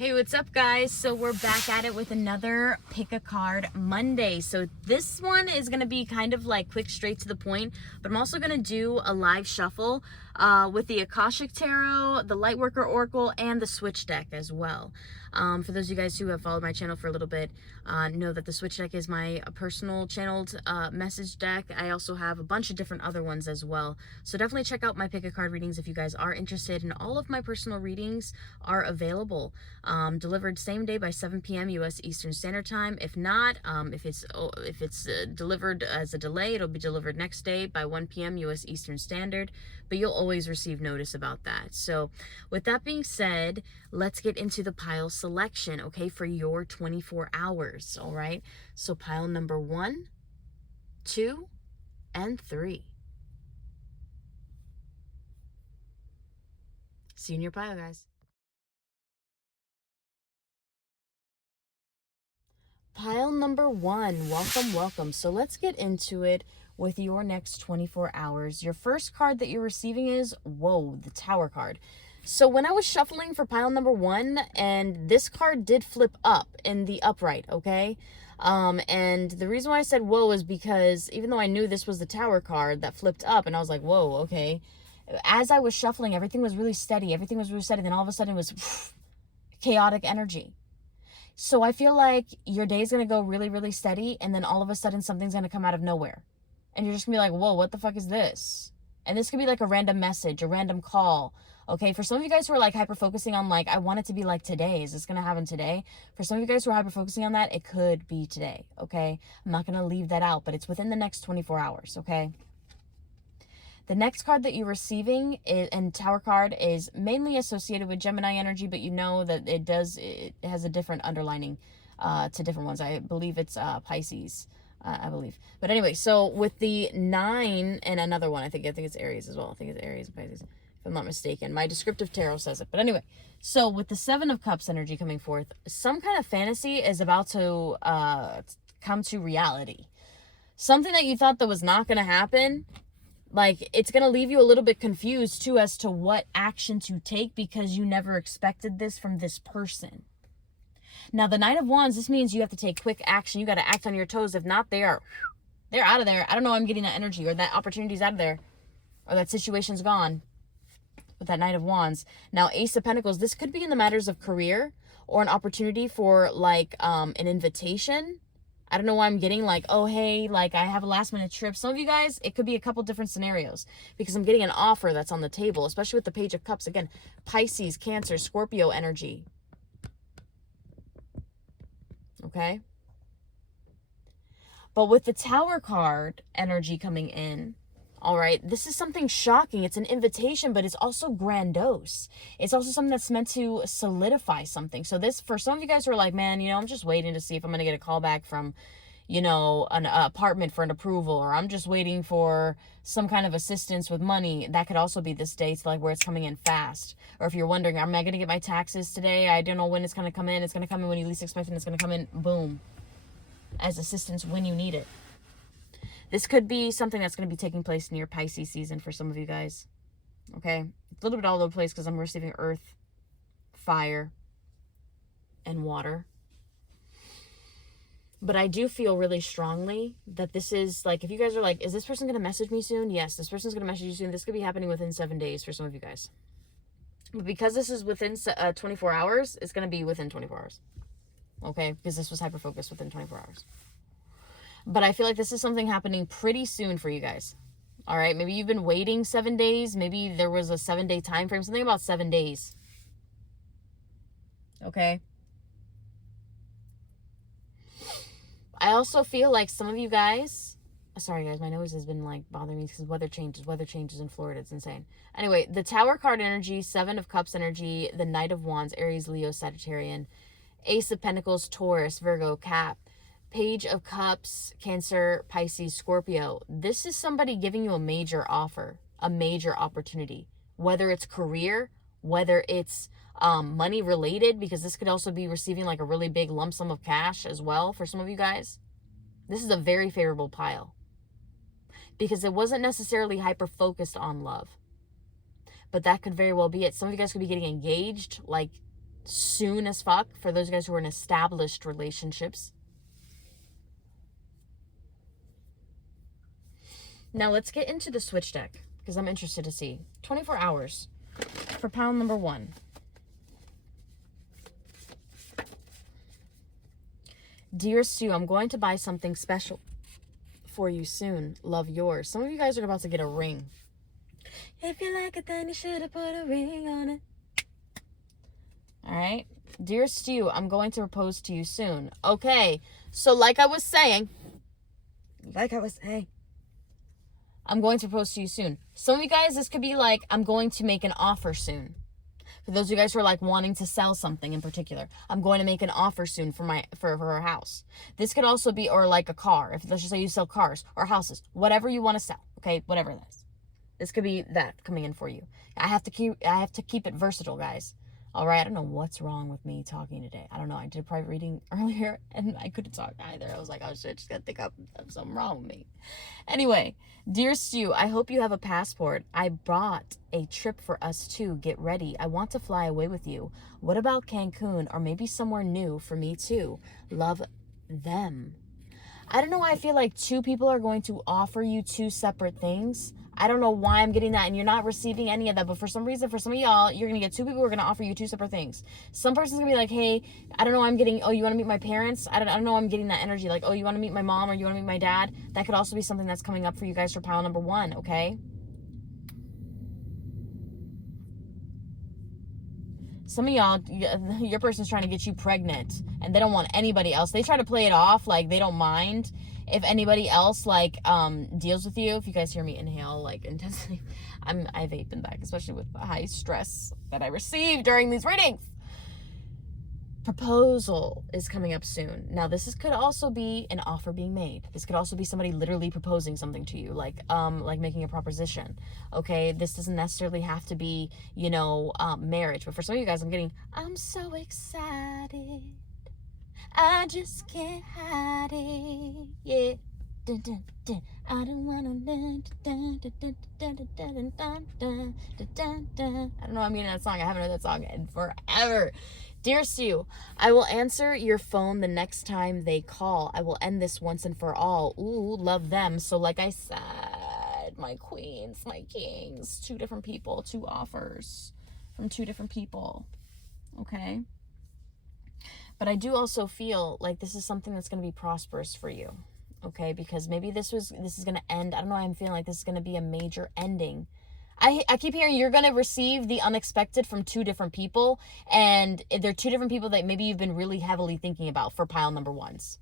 Hey, what's up guys? So we're back at it with another Pick a Card Monday. So this one is going to be kind of like quick, straight to the point, but I'm also going to do a live shuffle with the Akashic Tarot, the Lightworker Oracle, and the Switch deck as well. For those of you guys who have followed my channel for a little bit, know that the Switch deck is my personal channeled message deck. I also have a bunch of different other ones as well. So definitely check out my Pick a Card readings if you guys are interested, and all of my personal readings are available. Delivered same day by 7 p.m. US Eastern Standard Time. If not, if it's delivered as a delay, it'll be delivered next day by 1 p.m. US Eastern Standard, but you'll always receive notice about that. So with that being said, let's get into the pile selection, okay, for your 24 hours, all right? So pile number 1, 2, and 3. See you in your pile, guys. Pile number 1, welcome. So let's get into it with your next 24 hours. Your first card that you're receiving is, whoa, the Tower card. So when I was shuffling for pile number 1, and this card did flip up in the upright, okay? And the reason why I said whoa is because even though I knew this was the Tower card that flipped up, and I was like, whoa, okay. As I was shuffling, everything was really steady. Then all of a sudden it was chaotic energy. So I feel like your day is going to go really, really steady, and then all of a sudden something's going to come out of nowhere. And you're just going to be like, whoa, what the fuck is this? And this could be like a random message, a random call. Okay, for some of you guys who are like hyper-focusing on like, I want it to be like today. Is this going to happen today? For some of you guys who are hyper-focusing on that, it could be today, okay? I'm not going to leave that out, but it's within the next 24 hours, okay? The next card that you're receiving and Tower card is mainly associated with Gemini energy, but you know that it has a different underlining to different ones. I believe it's Pisces, I believe. But anyway, so with the 9 and another one, I think it's Aries as well. I think it's Aries and Pisces, if I'm not mistaken. My descriptive tarot says it. But anyway, so with the 7 of Cups energy coming forth, some kind of fantasy is about to come to reality. Something that you thought that was not going to happen, like, it's going to leave you a little bit confused, too, as to what action to take because you never expected this from this person. Now, the Knight of Wands, this means you have to take quick action. You got to act on your toes. If not, they're out of there. I don't know, I'm getting that energy, or that opportunity's out of there, or that situation's gone with that Knight of Wands. Now, Ace of Pentacles, this could be in the matters of career or an opportunity for, like, an invitation. I don't know why I'm getting like, oh, hey, like I have a last minute trip. Some of you guys, it could be a couple different scenarios because I'm getting an offer that's on the table, especially with the Page of Cups. Again, Pisces, Cancer, Scorpio energy. Okay. But with the Tower card energy coming in, all right, this is something shocking. It's an invitation, but it's also grandiose. It's also something that's meant to solidify something. So this, for some of you guys who are like, man, you know, I'm just waiting to see if I'm going to get a call back from, you know, an apartment for an approval, or I'm just waiting for some kind of assistance with money. That could also be this day, like where it's coming in fast. Or if you're wondering, am I going to get my taxes today? I don't know when it's going to come in. It's going to come in when you least expect it. It's going to come in, boom, as assistance when you need it. This could be something that's going to be taking place near Pisces season for some of you guys. Okay? It's a little bit all over the place because I'm receiving earth, fire, and water. But I do feel really strongly that this is, like, if you guys are like, is this person going to message me soon? Yes, this person's going to message you soon. This could be happening within 7 days for some of you guys. But because this is within 24 hours, it's going to be within 24 hours. Okay? Because this was hyper-focused within 24 hours. But I feel like this is something happening pretty soon for you guys. All right, maybe you've been waiting 7 days. Maybe there was a 7-day time frame. Something about 7 days. Okay. I also feel like some of you guys... Sorry, guys, my nose has been, like, bothering me because weather changes in Florida. It's insane. Anyway, the Tower card energy, 7 of Cups energy, the Knight of Wands, Aries, Leo, Sagittarian, Ace of Pentacles, Taurus, Virgo, Cap, Page of Cups, Cancer, Pisces, Scorpio. This is somebody giving you a major offer, a major opportunity, whether it's career, whether it's money related, because this could also be receiving like a really big lump sum of cash as well for some of you guys. This is a very favorable pile because it wasn't necessarily hyper focused on love, but that could very well be it. Some of you guys could be getting engaged like soon as fuck for those guys who are in established relationships. Now let's get into the switch deck because I'm interested to see. 24 hours for pile number 1. Dear Sue, I'm going to buy something special for you soon. Love, yours. Some of you guys are about to get a ring. If you like it, then you should have put a ring on it. All right. Dear Stu, I'm going to propose to you soon. Okay. So like I was saying, I'm going to propose to you soon. Some of you guys, this could be like, I'm going to make an offer soon. For those of you guys who are like wanting to sell something in particular, I'm going to make an offer soon for her house. This could also be, or like a car. If let's just say you sell cars or houses, whatever you want to sell. Okay, whatever that is. This could be that coming in for you. I have to keep it versatile, guys. All right, I don't know what's wrong with me talking today. I don't know. I did a private reading earlier and I couldn't talk either. I was like, oh shit, just gotta think of something wrong with me. Anyway, dear Stu, I hope you have a passport. I bought a trip for us too. Get ready. I want to fly away with you. What about Cancun or maybe somewhere new for me too? Love, them. I don't know why I feel like 2 people are going to offer you 2 separate things. I don't know why I'm getting that and you're not receiving any of that. But for some reason, for some of y'all, you're going to get 2 people who are going to offer you 2 separate things. Some person's going to be like, hey, I don't know, I'm getting, oh, you want to meet my parents? I don't know, I'm getting that energy. Like, oh, you want to meet my mom or you want to meet my dad? That could also be something that's coming up for you guys for pile number 1, okay? Some of y'all, your person's trying to get you pregnant and they don't want anybody else. They try to play it off like they don't mind if anybody else like deals with you. If you guys hear me inhale like intensely, I vape in back, especially with the high stress that I receive during these readings. Proposal is coming up soon. Now this could also be an offer being made. This could also be somebody literally proposing something to you, like making a proposition. Okay, this doesn't necessarily have to be, marriage. But for some of you guys, I'm so excited. I just can't hide it. Yeah. Dun, dun, dun. I don't wanna. I don't know. I'm getting that song. I haven't heard that song in forever. Dear Sue, I will answer your phone the next time they call. I will end this once and for all. Ooh, love, them. So like I said, my queens, my kings, 2 different people, 2 offers from 2 different people. Okay. But I do also feel like this is something that's going to be prosperous for you. Okay. Because maybe this is going to end. I don't know. I'm feeling like this is going to be a major ending. I keep hearing you're going to receive the unexpected from 2 different people. And they're 2 different people that maybe you've been really heavily thinking about for pile number 1s.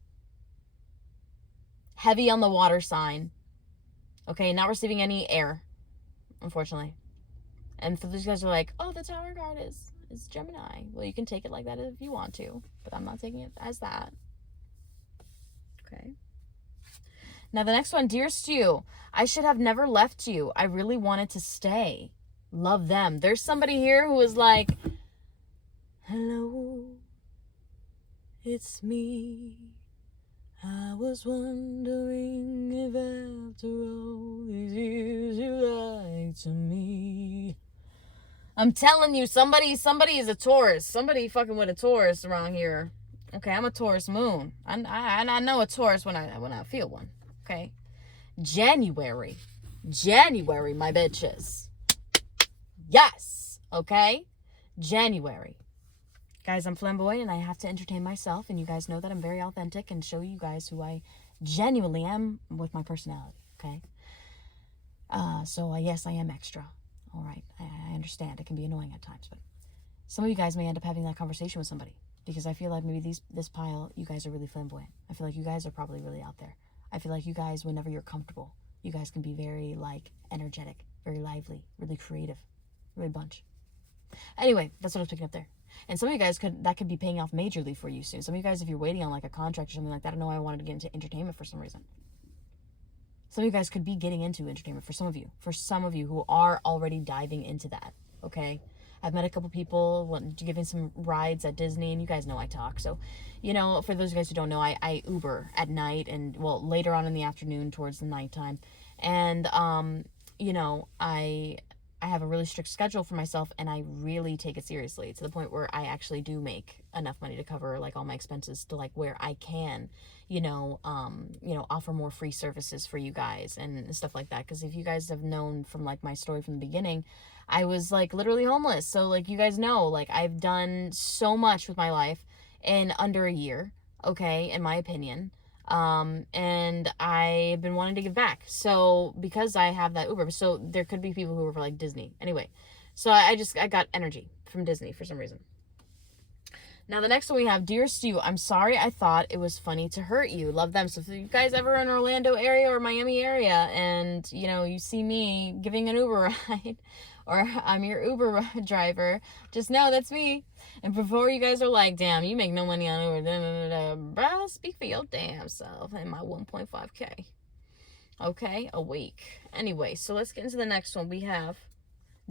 Heavy on the water sign. Okay, not receiving any air, unfortunately. And for those guys who are like, oh, the Tower card is Gemini. Well, you can take it like that if you want to. But I'm not taking it as that. Okay. Now, the next one, dear Stu, I should have never left you. I really wanted to stay. Love, them. There's somebody here who is like, hello, it's me. I was wondering if after all these years you lied to me. I'm telling you, somebody is a Taurus. Somebody fucking with a Taurus around here. Okay, I'm a Taurus moon. I know a Taurus when I feel one. Okay, January, my bitches. Yes, okay, January. Guys, I'm flamboyant and I have to entertain myself, and you guys know that I'm very authentic and show you guys who I genuinely am with my personality, okay? So yes, I am extra. All right, I understand. It can be annoying at times, but some of you guys may end up having that conversation with somebody because I feel like maybe this pile, you guys are really flamboyant. I feel like you guys are probably really out there. I feel like you guys, whenever you're comfortable, you guys can be very, like, energetic, very lively, really creative, really bunch. Anyway, that's what I was picking up there. And some of you guys that could be paying off majorly for you soon. Some of you guys, if you're waiting on, like, a contract or something like that, I don't know why I wanted to get into entertainment for some reason. Some of you guys could be getting into entertainment for some of you. For some of you who are already diving into that, okay? I've met a couple people giving some rides at Disney, and you guys know I talk. So, for those of you guys who don't know, I Uber at night and, later on in the afternoon towards the nighttime. And, I I have a really strict schedule for myself, and I really take it seriously to the point where I actually do make enough money to cover like all my expenses to like where I can, offer more free services for you guys and stuff like that. Because if you guys have known from like my story from the beginning, I was like literally homeless. So like you guys know, like I've done so much with my life in under a year, okay, in my opinion. And I've been wanting to give back. So because I have that Uber, so there could be people who are for like Disney. Anyway, so I got energy from Disney for some reason. Now the next one we have, Dear Stu, I'm sorry I thought it was funny to hurt you. Love them. So if you guys ever in Orlando area or Miami area and, you see me giving an Uber ride or I'm your Uber driver, just know that's me. And before you guys are like, damn, you make no money on Uber, bruh, speak for your damn self and my 1.5K. Okay, a week. Anyway, so let's get into the next one. We have,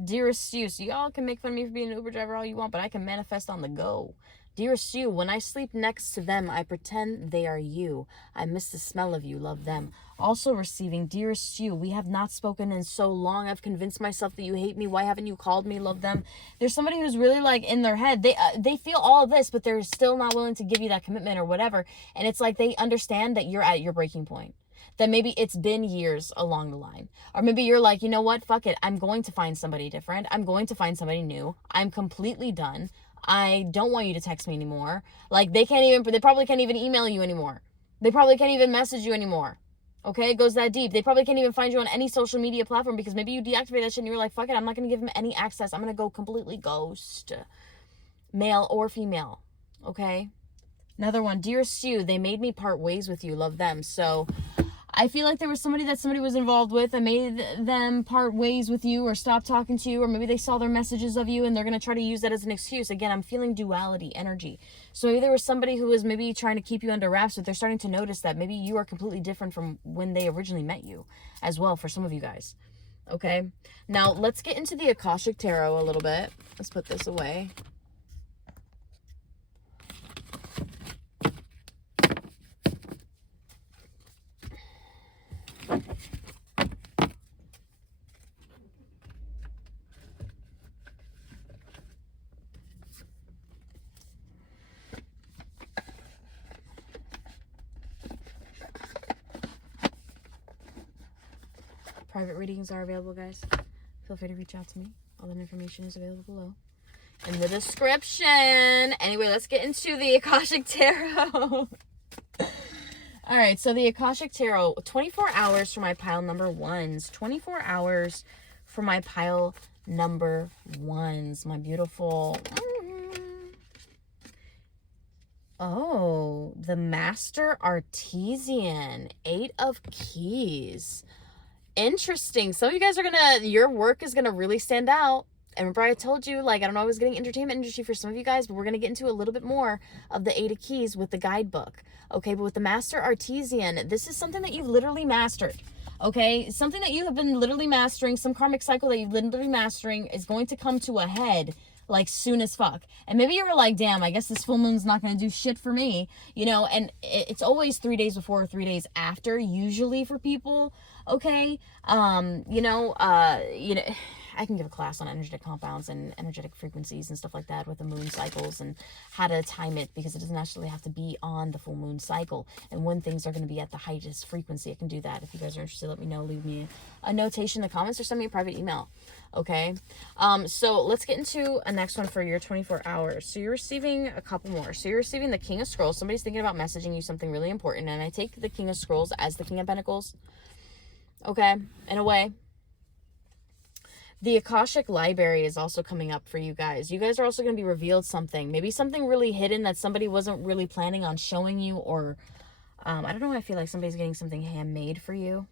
Dearest Stu, so y'all can make fun of me for being an Uber driver all you want, but I can manifest on the go. Dearest Stu, when I sleep next to them, I pretend they are you. I miss the smell of you. Love them. Also receiving, Dearest Stu, we have not spoken in so long. I've convinced myself that you hate me. Why haven't you called me? Love them. There's somebody who's really like in their head. They feel all of this, but they're still not willing to give you that commitment or whatever. And it's like they understand that you're at your breaking point. That maybe it's been years along the line. Or maybe you're like, you know what? Fuck it. I'm going to find somebody different. I'm going to find somebody new. I'm completely done. I don't want you to text me anymore. Like they probably can't even email you anymore. They probably can't even message you anymore. Okay, it goes that deep. They probably can't even find you on any social media platform because maybe you deactivate that shit and you're like, fuck it, I'm not going to give them any access. I'm going to go completely ghost. Male or female. Okay? Another one. Dear Stu, they made me part ways with you. Love them. So I feel like there was somebody was involved with and made them part ways with you or stop talking to you, or maybe they saw their messages of you and they're going to try to use that as an excuse. Again, I'm feeling duality energy. So maybe there was somebody who was maybe trying to keep you under wraps, but they're starting to notice that maybe you are completely different from when they originally met you as well for some of you guys. Okay. Now let's get into the Akashic Tarot a little bit. Let's put this away. Private readings are available, guys. Feel free to reach out to me. All that information is available below in the description. Anyway, let's get into the Akashic Tarot. All right, so the Akashic Tarot, 24 hours for my pile number ones. 24 hours for my pile number ones. My beautiful... Oh, the Master Artesian. 8 of Keys. Interesting. Some of you guys your work is gonna really stand out. And remember I told you, like, I don't know, I was getting entertainment industry for some of you guys, but we're gonna get into a little bit more of the 8 of Keys with the guidebook. Okay, but with the Master Artesian, this is something that you've literally mastered. Okay, something that you have been literally mastering, some karmic cycle that you've literally mastering is going to come to a head like soon as fuck. And maybe you were like, damn, I guess this full moon's not going to do shit for me, and it's always 3 days before or 3 days after, usually for people. Okay. I can give a class on energetic compounds and energetic frequencies and stuff like that with the moon cycles and how to time it, because it doesn't actually have to be on the full moon cycle. And when things are going to be at the highest frequency, I can do that. If you guys are interested, let me know. Leave me a notation in the comments or send me a private email. Okay. So let's get into a next one for your 24 hours. So you're receiving a couple more. So you're receiving the King of Scrolls. Somebody's thinking about messaging you something really important. And I take the King of Scrolls as the King of Pentacles. Okay. In a way. The Akashic Library is also coming up for you guys. You guys are also going to be revealed something. Maybe something really hidden that somebody wasn't really planning on showing you, or I don't know, I feel like somebody's getting something handmade for you.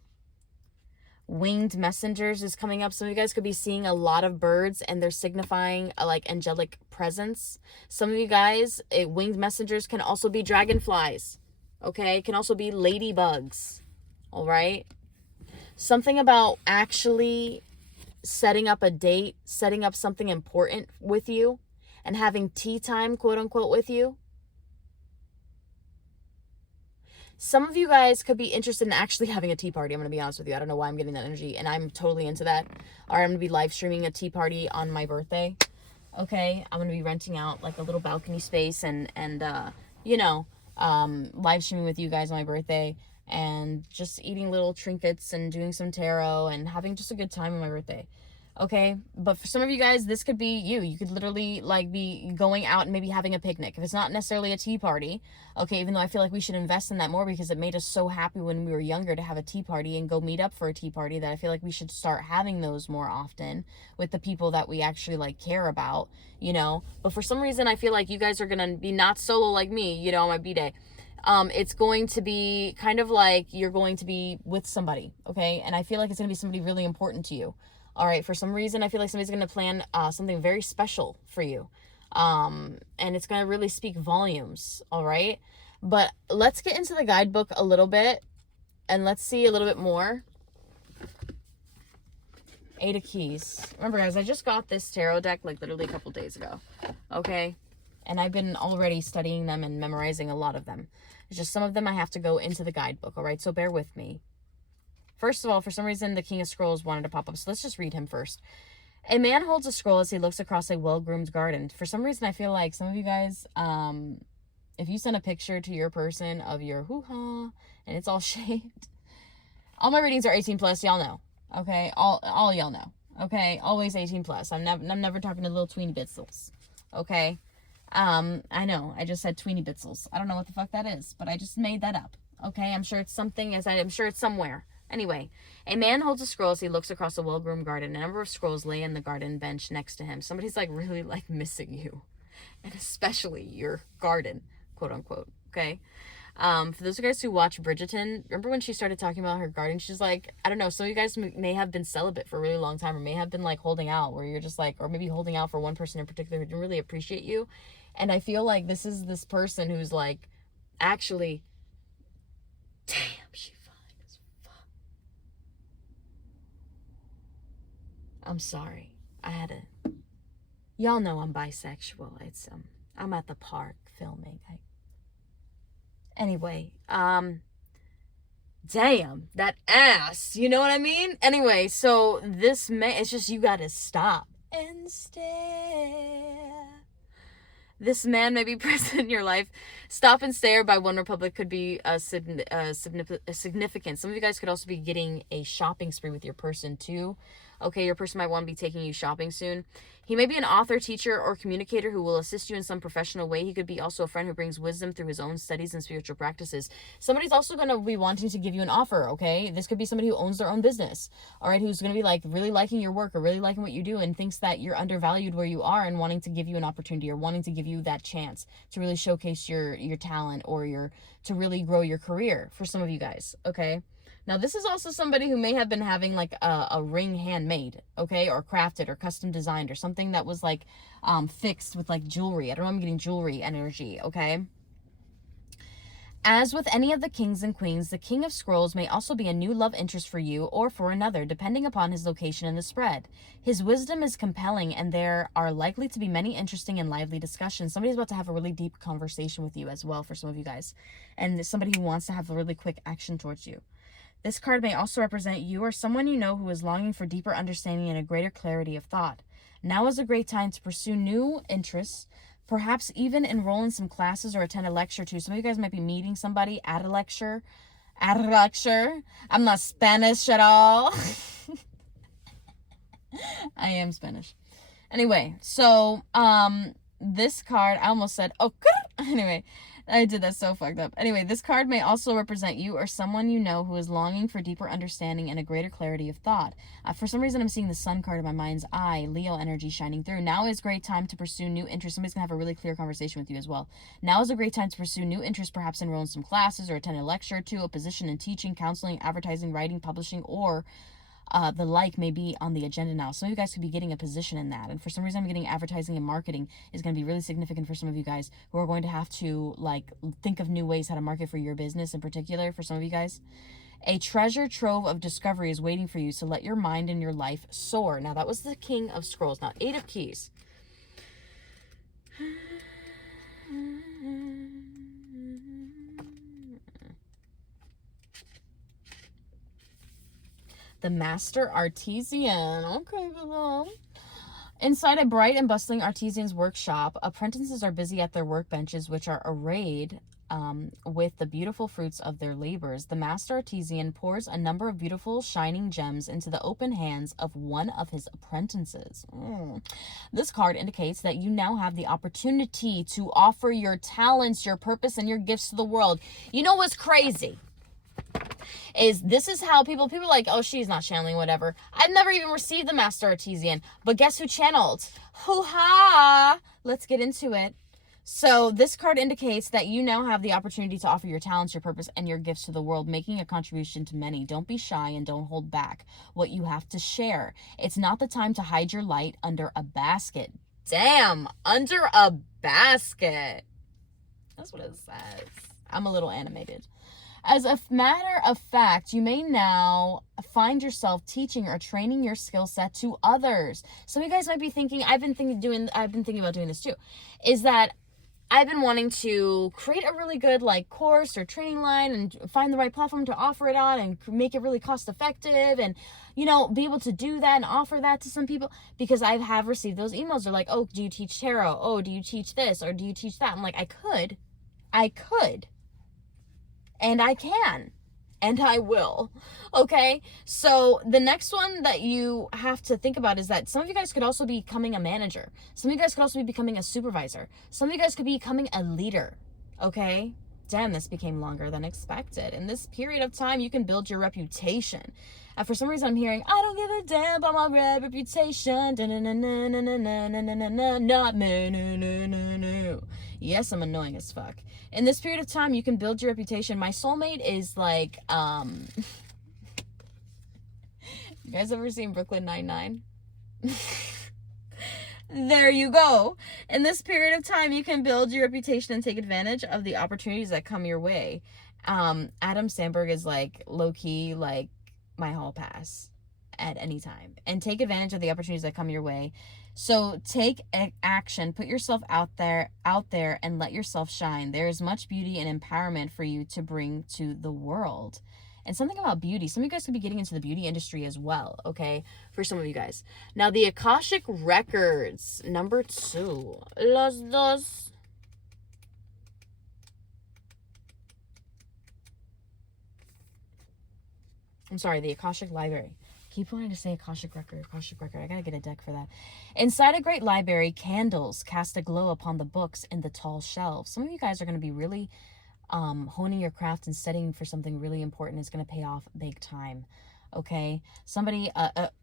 Winged Messengers is coming up. Some of you guys could be seeing a lot of birds and they're signifying a like angelic presence. Some of you guys, winged messengers can also be dragonflies. Okay, it can also be ladybugs. All right. Something about actually setting up a date, setting up something important with you, and having tea time, quote unquote, with you. Some of you guys could be interested in actually having a tea party. I'm going to be honest with you. I don't know why I'm getting that energy, and I'm totally into that. All right, I'm going to be live streaming a tea party on my birthday. Okay, I'm going to be renting out like a little balcony space and live streaming with you guys on my birthday and just eating little trinkets and doing some tarot and having just a good time on my birthday. Okay, but for some of you guys, this could be you. You could literally like be going out and maybe having a picnic. If it's not necessarily a tea party, okay, even though I feel like we should invest in that more because it made us so happy when we were younger to have a tea party and go meet up for a tea party, that I feel like we should start having those more often with the people that we actually like care about, But for some reason, I feel like you guys are going to be not solo like me, on my B-Day. It's going to be kind of like you're going to be with somebody, okay? And I feel like it's going to be somebody really important to you. All right, for some reason, I feel like somebody's going to plan something very special for you. And it's going to really speak volumes, all right? But let's get into the guidebook a little bit, and let's see a little bit more. 8 of Keys. Remember, guys, I just got this tarot deck like literally a couple days ago, okay? And I've been already studying them and memorizing a lot of them. It's just some of them I have to go into the guidebook, all right? So bear with me. First of all, for some reason, the King of Scrolls wanted to pop up, so let's just read him first. A man holds a scroll as he looks across a well-groomed garden. For some reason, I feel like some of you guys, if you send a picture to your person of your hoo-ha, and it's all shaved, all my readings are 18 plus, y'all know, okay? All y'all know, okay? Always 18 plus. I'm never talking to little tweeny bitzels, okay? I know, I just said tweeny bitzels. I don't know what the fuck that is, but I just made that up, okay? I'm sure it's something, I'm sure it's somewhere. Anyway, a man holds a scroll as he looks across a well-groomed garden. A number of scrolls lay in the garden bench next to him. Somebody's like really like missing you, and especially your garden, quote unquote. Okay. For those of you guys who watch Bridgerton, remember when she started talking about her garden? She's like, I don't know, some of you guys may have been celibate for a really long time, or may have been like holding out, where you're just like, or maybe holding out for one person in particular who didn't really appreciate you. And I feel like this is this person who's like, actually, damn, she fine as fuck. I'm sorry. Y'all know I'm bisexual. It's I'm at the park filming. Anyway, damn, that ass, you know what I mean? Anyway, so this man, it's just you gotta stop and stare. This man may be present in your life. Stop and stare by One Republic could be significant. Some of you guys could also be getting a shopping spree with your person too. Okay, your person might want to be taking you shopping soon. He may be an author, teacher, or communicator who will assist you in some professional way. He could be also a friend who brings wisdom through his own studies and spiritual practices. Somebody's also going to be wanting to give you an offer, okay? This could be somebody who owns their own business, all right, who's going to be like really liking your work or really liking what you do and thinks that you're undervalued where you are and wanting to give you an opportunity or wanting to give you that chance to really showcase your talent or to really grow your career for some of you guys, okay? Now, this is also somebody who may have been having like a ring handmade, okay, or crafted or custom designed or something that was like fixed with like jewelry. I don't know, I'm getting jewelry energy, okay? As with any of the kings and queens, the King of Scrolls may also be a new love interest for you or for another, depending upon his location in the spread. His wisdom is compelling, and there are likely to be many interesting and lively discussions. Somebody's about to have a really deep conversation with you as well for some of you guys, and somebody who wants to have a really quick action towards you. This card may also represent you or someone you know who is longing for deeper understanding and a greater clarity of thought. Now is a great time to pursue new interests, perhaps even enroll in some classes or attend a lecture too. Some of you guys might be meeting somebody at a lecture. I'm not Spanish at all. I am Spanish. Anyway, so this card, I almost said, oh, anyway, I did that so fucked up. Anyway, this card may also represent you or someone you know who is longing for deeper understanding and a greater clarity of thought. For some reason, I'm seeing the sun card in my mind's eye, Leo energy shining through. Now is a great time to pursue new interests. Somebody's going to have a really clear conversation with you as well. Now is a great time to pursue new interests, perhaps enroll in some classes or attend a lecture to a position in teaching, counseling, advertising, writing, publishing, or the like may be on the agenda now. Some of you guys could be getting a position in that. And for some reason, I'm getting advertising and marketing is going to be really significant for some of you guys who are going to have to like think of new ways how to market for your business in particular for some of you guys. A treasure trove of discovery is waiting for you, so let your mind and your life soar. Now, that was the King of Scrolls. Now, 8 of Keys. The Master Artisan. Okay, girl. Inside a bright and bustling artisan's workshop, apprentices are busy at their workbenches, which are arrayed with the beautiful fruits of their labors. The master artisan pours a number of beautiful, shining gems into the open hands of one of his apprentices. This card indicates that you now have the opportunity to offer your talents, your purpose, and your gifts to the world. You know what's crazy? This is how people are like, oh, she's not channeling, whatever. I've never even received the Master Artisan, but guess who channeled? Hoo-ha! Let's get into it. So this card indicates that you now have the opportunity to offer your talents, your purpose, and your gifts to the world, making a contribution to many. Don't be shy and don't hold back what you have to share. It's not the time to hide your light under a basket. Damn, under a basket. That's what it says. I'm a little animated. As a matter of fact, you may now find yourself teaching or training your skill set to others. Some of you guys might be thinking, I've been thinking about doing this too, is that I've been wanting to create a really good course or training line and find the right platform to offer it on and make it really cost effective and, be able to do that and offer that to some people, because I have received those emails. They're like, oh, do you teach tarot? Oh, do you teach this? Or do you teach that? I'm like, I could. And I can. And I will. Okay? So the next one that you have to think about is that some of you guys could also be becoming a manager. Some of you guys could also be becoming a supervisor. Some of you guys could be becoming a leader. Okay? Damn, this became longer than expected. In this period of time, you can build your reputation. For some reason, I'm hearing, I don't give a damn about my reputation. Not me. No. Yes, I'm annoying as fuck. In this period of time, you can build your reputation. My soulmate is you guys ever seen Brooklyn Nine-Nine? There you go. In this period of time, you can build your reputation and take advantage of the opportunities that come your way. Adam Sandberg is low-key my hall pass at any time, and take advantage of the opportunities that come your way. So take action, put yourself out there and let yourself shine. There is much beauty and empowerment for you to bring to the world. And something about beauty, some of you guys could be getting into the beauty industry as well, okay? For some of you guys. Now, the Akashic Records, number 2. Los dos. I'm sorry, the Akashic Library. Keep wanting to say Akashic Record. I gotta get a deck for that. Inside a great library, candles cast a glow upon the books in the tall shelves. Some of you guys are going to be really honing your craft and studying for something really important. Is going to pay off big time. Okay?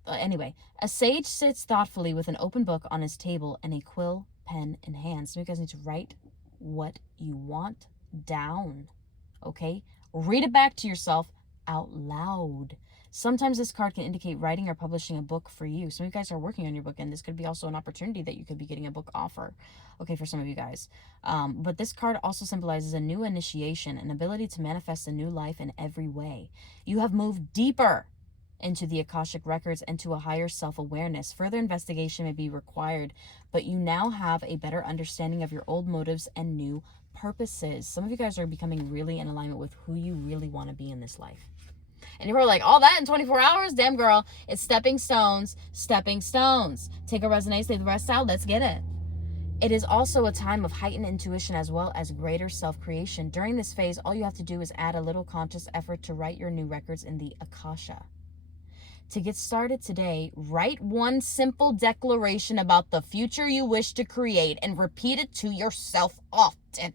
Anyway, a sage sits thoughtfully with an open book on his table and a quill pen in hand. Some of you guys need to write what you want down. Okay? Read it back to yourself out loud. Sometimes this card can indicate writing or publishing a book for you. Some of you guys are working on your book, and this could be also an opportunity that you could be getting a book offer. Okay, for some of you guys. But this card also symbolizes a new initiation, an ability to manifest a new life in every way. You have moved deeper into the Akashic Records and to a higher self-awareness. Further investigation may be required, but you now have a better understanding of your old motives and new purposes. Some of you guys are becoming really in alignment with who you really want to be in this life. And you're like, all that in 24 hours? Damn, girl. It's stepping stones. Take a resonance, leave the rest out. Let's get it. It is also a time of heightened intuition as well as greater self-creation. During this phase, all you have to do is add a little conscious effort to write your new records in the Akasha. To get started today, write one simple declaration about the future you wish to create and repeat it to yourself often.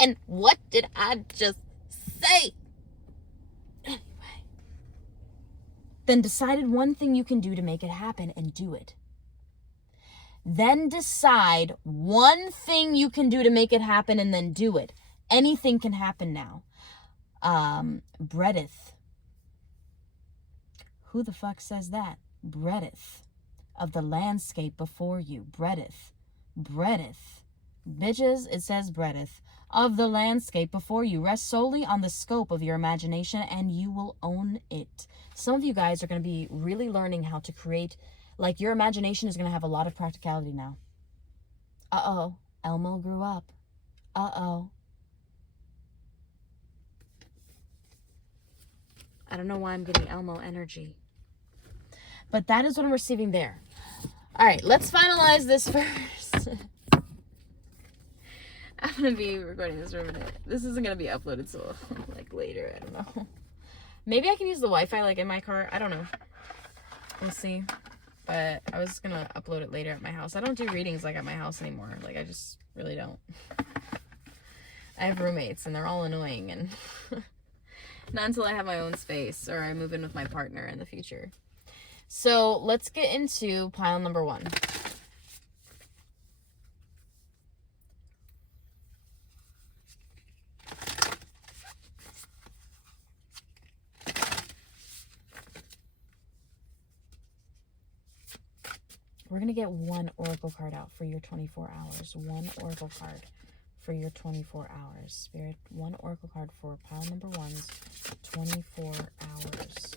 And what did I just say? Anyway. Then decide one thing you can do to make it happen and do it. Then decide one thing you can do to make it happen and then do it. Anything can happen now. Breadeth. Who the fuck says that? Breadeth. Of the landscape before you. Breadeth. Bitches, it says breadeth. Of the landscape before you. Rest solely on the scope of your imagination and you will own it. Some of you guys are going to be really learning how to create, your imagination is going to have a lot of practicality now. Uh-oh. Elmo grew up. Uh-oh. I don't know why I'm getting Elmo energy. But that is what I'm receiving there. All right, let's finalize this first. I'm going to be recording this for a minute. This isn't going to be uploaded till, like, later. I don't know. Maybe I can use the Wi-Fi, like, in my car. I don't know. We'll see. But I was going to upload it later at my house. I don't do readings, like, at my house anymore. Like, I just really don't. I have roommates, and they're all annoying, and not until I have my own space or I move in with my partner in the future. So let's get into pile number 1. We're going to get one oracle card out for your 24 hours. One oracle card for your 24 hours. Spirit, one oracle card for pile number 1's 24 hours.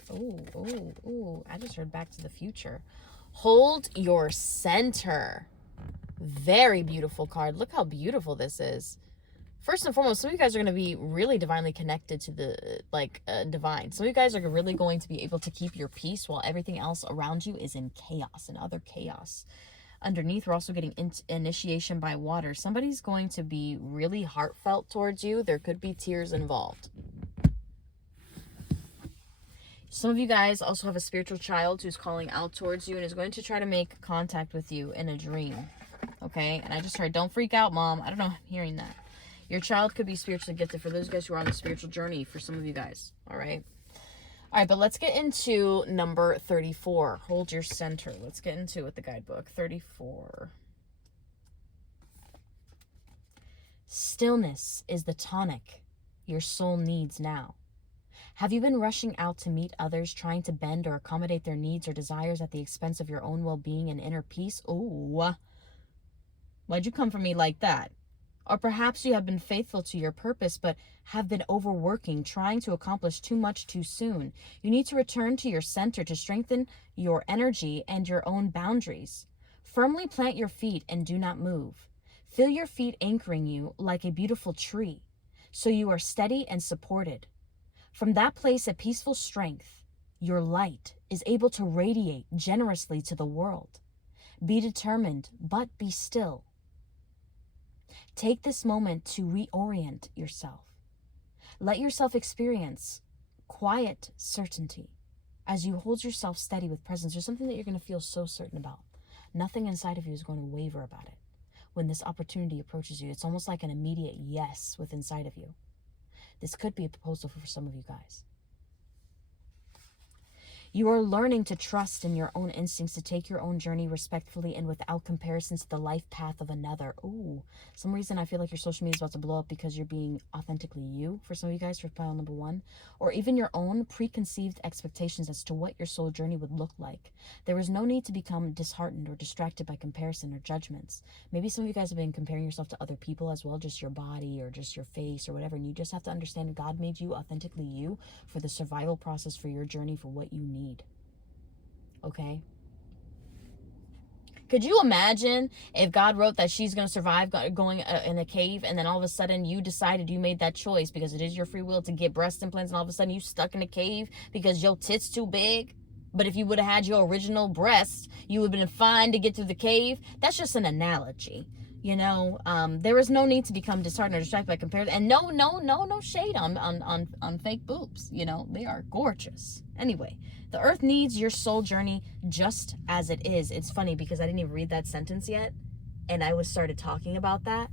Oh, I just heard Back to the Future. Hold your center. Very beautiful card. Look how beautiful this is. First and foremost, some of you guys are going to be really divinely connected to the, divine. Some of you guys are really going to be able to keep your peace while everything else around you is in chaos and other chaos. Underneath, we're also getting initiation by water. Somebody's going to be really heartfelt towards you. There could be tears involved. Some of you guys also have a spiritual child who's calling out towards you and is going to try to make contact with you in a dream. Okay? And I just heard, don't freak out, Mom. I don't know. I'm hearing that. Your child could be spiritually gifted for those guys who are on a spiritual journey, for some of you guys. All right? All right, but let's get into number 34. Hold your center. Let's get into it with the guidebook. 34. Stillness is the tonic your soul needs now. Have you been rushing out to meet others, trying to bend or accommodate their needs or desires at the expense of your own well-being and inner peace? Ooh. Why'd you come for me like that? Or perhaps you have been faithful to your purpose, but have been overworking, trying to accomplish too much too soon. You need to return to your center to strengthen your energy and your own boundaries. Firmly plant your feet and do not move. Feel your feet anchoring you like a beautiful tree, so you are steady and supported. From that place of peaceful strength, your light is able to radiate generously to the world. Be determined, but be still. Take this moment to reorient yourself. Let yourself experience quiet certainty as you hold yourself steady with presence. There's something that you're going to feel so certain about. Nothing inside of you is going to waver about it. When this opportunity approaches you, it's almost like an immediate yes within inside of you. This could be a proposal for some of you guys. You are learning to trust in your own instincts, to take your own journey respectfully and without comparison to the life path of another. Ooh, some reason I feel like your social media is about to blow up because you're being authentically you, for some of you guys, for pile number 1. Or even your own preconceived expectations as to what your soul journey would look like. There is no need to become disheartened or distracted by comparison or judgments. Maybe some of you guys have been comparing yourself to other people as well, just your body or just your face or whatever. And you just have to understand God made you authentically you for the survival process for your journey, for what you need. Okay? Could you imagine if God wrote that she's going to survive going in a cave, and then all of a sudden you decided you made that choice because it is your free will to get breast implants, and all of a sudden you stuck in a cave because your tits too big? But if you would have had your original breasts, you would have been fine to get through the cave. That's just an analogy. You know, there is no need to become disheartened or distracted by comparison. And no shade on fake boobs. You know, they are gorgeous. Anyway, the earth needs your soul journey just as it is. It's funny because I didn't even read that sentence yet, and I started talking about that.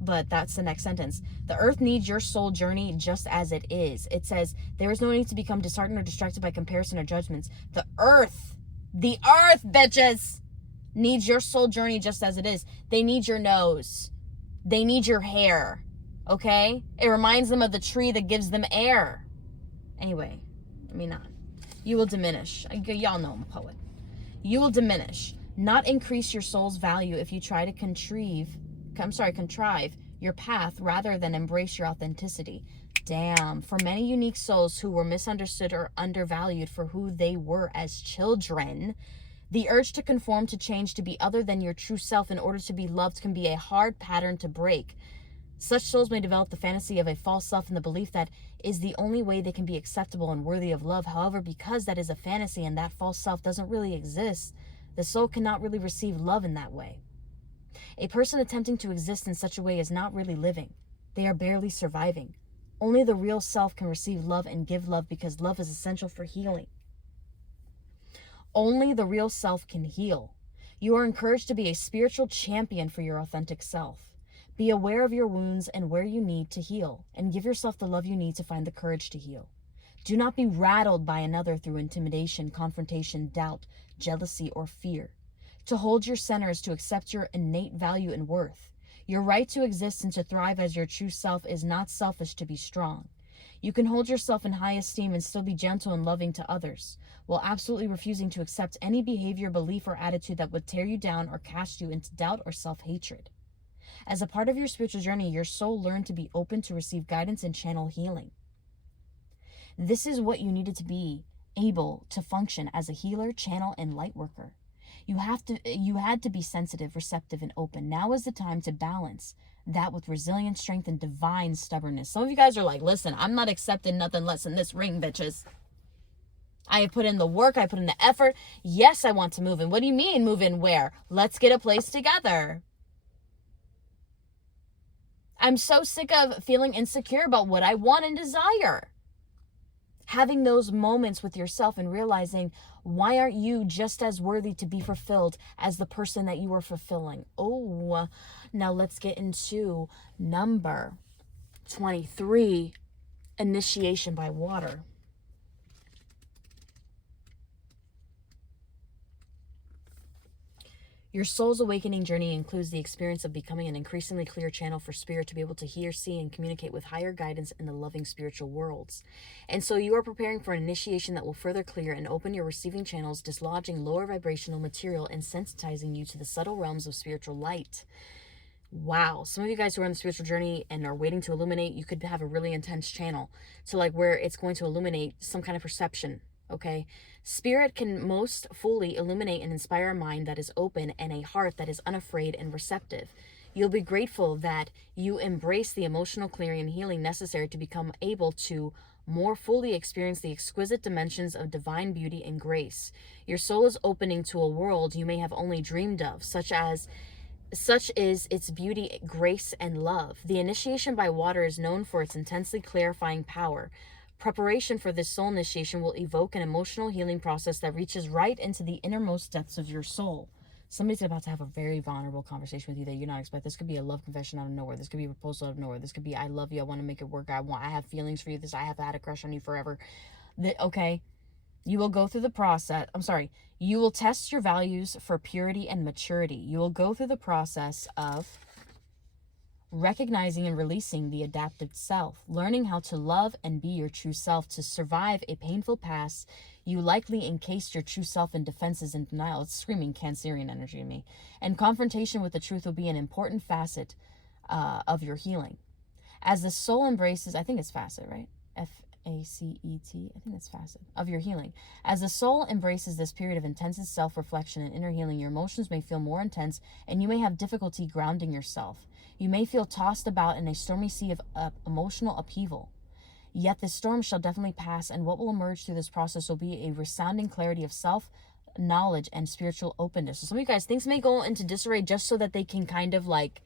But that's the next sentence. The earth needs your soul journey just as it is. It says, there is no need to become disheartened or distracted by comparison or judgments. The earth, bitches, needs your soul journey just as it is. They need your nose. They need your hair. Okay? It reminds them of the tree that gives them air. Anyway, let me not. You will diminish. Y'all know I'm a poet. You will diminish, not increase your soul's value if you try to contrive your path rather than embrace your authenticity. Damn. For many unique souls who were misunderstood or undervalued for who they were as children, the urge to conform, to change, to be other than your true self in order to be loved can be a hard pattern to break. Such souls may develop the fantasy of a false self and the belief that is the only way they can be acceptable and worthy of love. However, because that is a fantasy and that false self doesn't really exist, the soul cannot really receive love in that way. A person attempting to exist in such a way is not really living. They are barely surviving. Only the real self can receive love and give love, because love is essential for healing. Only the real self can heal. You are encouraged to be a spiritual champion for your authentic self. Be aware of your wounds and where you need to heal, and give yourself the love you need to find the courage to heal. Do not be rattled by another through intimidation, confrontation, doubt, jealousy, or fear. To hold your center is to accept your innate value and worth. Your right to exist and to thrive as your true self is not selfish to be strong. You can hold yourself in high esteem and still be gentle and loving to others, while absolutely refusing to accept any behavior, belief, or attitude that would tear you down or cast you into doubt or self-hatred. As a part of your spiritual journey, your soul learned to be open to receive guidance and channel healing. This is what you needed to be able to function as a healer, channel, and light worker. You had to be sensitive, receptive, and open. Now is the time to balance that with resilience, strength, and divine stubbornness. Some of you guys are like, listen, I'm not accepting nothing less than this ring, bitches. I have put in the work. I put in the effort. Yes, I want to move in. What do you mean move in where? Let's get a place together. I'm so sick of feeling insecure about what I want and desire. Having those moments with yourself and realizing, why aren't you just as worthy to be fulfilled as the person that you are fulfilling? Oh, now let's get into number 23, initiation by water. Your soul's awakening journey includes the experience of becoming an increasingly clear channel for spirit to be able to hear, see, and communicate with higher guidance in the loving spiritual worlds. And so you are preparing for an initiation that will further clear and open your receiving channels, dislodging lower vibrational material and sensitizing you to the subtle realms of spiritual light. Wow. Some of you guys who are on the spiritual journey and are waiting to illuminate, you could have a really intense channel to like where it's going to illuminate some kind of perception. Okay. Spirit can most fully illuminate and inspire a mind that is open and a heart that is unafraid and receptive. You'll be grateful that you embrace the emotional clearing and healing necessary to become able to more fully experience the exquisite dimensions of divine beauty and grace. Your soul is opening to a world you may have only dreamed of, such is its beauty, grace, and love. The initiation by water is known for its intensely clarifying power. Preparation for this soul initiation will evoke an emotional healing process that reaches right into the innermost depths of your soul. Somebody's about to have a very vulnerable conversation with you that you're not expecting. This could be a love confession out of nowhere. This could be a proposal out of nowhere. This could be, I love you, I want to make it work. I have feelings for you. I have had a crush on you forever. Okay, you will go through the process. You will test your values for purity and maturity. You will go through the process of recognizing and releasing the adaptive self, learning how to love and be your true self. To survive a painful past, you likely encased your true self in defenses and denial. It's screaming Cancerian energy in me. And confrontation with the truth will be an important facet of your healing. As the soul embraces, I think it's facet, right? F-A-C-E-T, I think that's facet, of your healing. As the soul embraces this period of intense self-reflection and inner healing, your emotions may feel more intense and you may have difficulty grounding yourself. You may feel tossed about in a stormy sea of emotional upheaval. Yet this storm shall definitely pass, and what will emerge through this process will be a resounding clarity of self, knowledge, and spiritual openness. So some of you guys, things may go into disarray just so that they can kind of like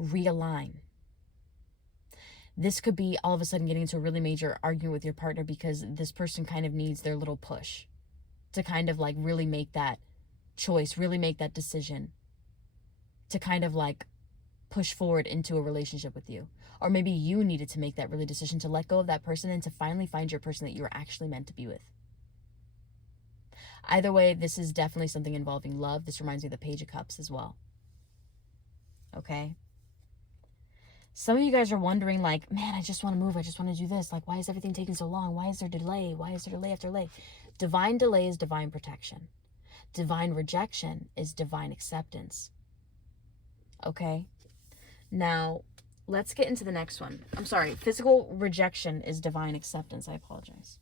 realign. This could be all of a sudden getting into a really major argument with your partner because this person kind of needs their little push to kind of like really make that choice, really make that decision, to kind of like push forward into a relationship with you. Or maybe you needed to make that really decision to let go of that person and to finally find your person that you were actually meant to be with. Either way, this is definitely something involving love. This reminds me of the Page of Cups as well. Okay? Some of you guys are wondering like, man, I just want to move. I just want to do this. Like, why is everything taking so long? Why is there delay? Why is there delay after delay? Divine delay is divine protection. Divine rejection is divine acceptance. Okay? Now, let's get into the next one. I'm sorry. Physical rejection is divine acceptance. I apologize.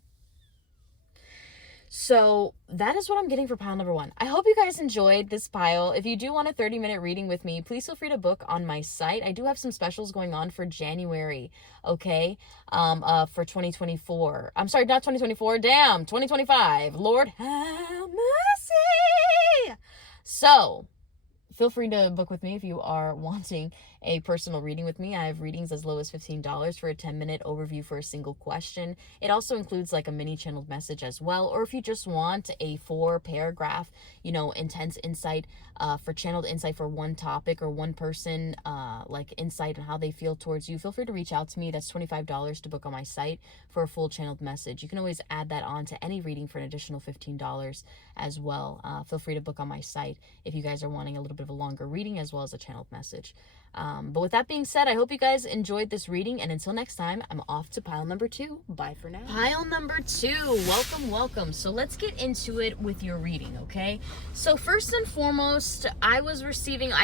So that is what I'm getting for pile number 1. I hope you guys enjoyed this pile. If you do want a 30-minute reading with me, please feel free to book on my site. I do have some specials going on for January, okay? For 2024. I'm sorry, not 2024. Damn, 2025. Lord have mercy. So feel free to book with me if you are wanting a personal reading with me. I have readings as low as $15 for a 10-minute overview for a single question. It also includes like a mini channeled message as well. Or if you just want a 4-paragraph, intense insight for channeled insight for one topic or one person, like insight on how they feel towards you, feel free to reach out to me. That's $25 to book on my site for a full channeled message. You can always add that on to any reading for an additional $15 as well. Feel free to book on my site if you guys are wanting a little bit of a longer reading as well as a channeled message. But with that being said, I hope you guys enjoyed this reading, and until next time, I'm off to pile number 2. Bye for now. Pile number 2, welcome. So let's get into it with your reading, okay? So first and foremost, I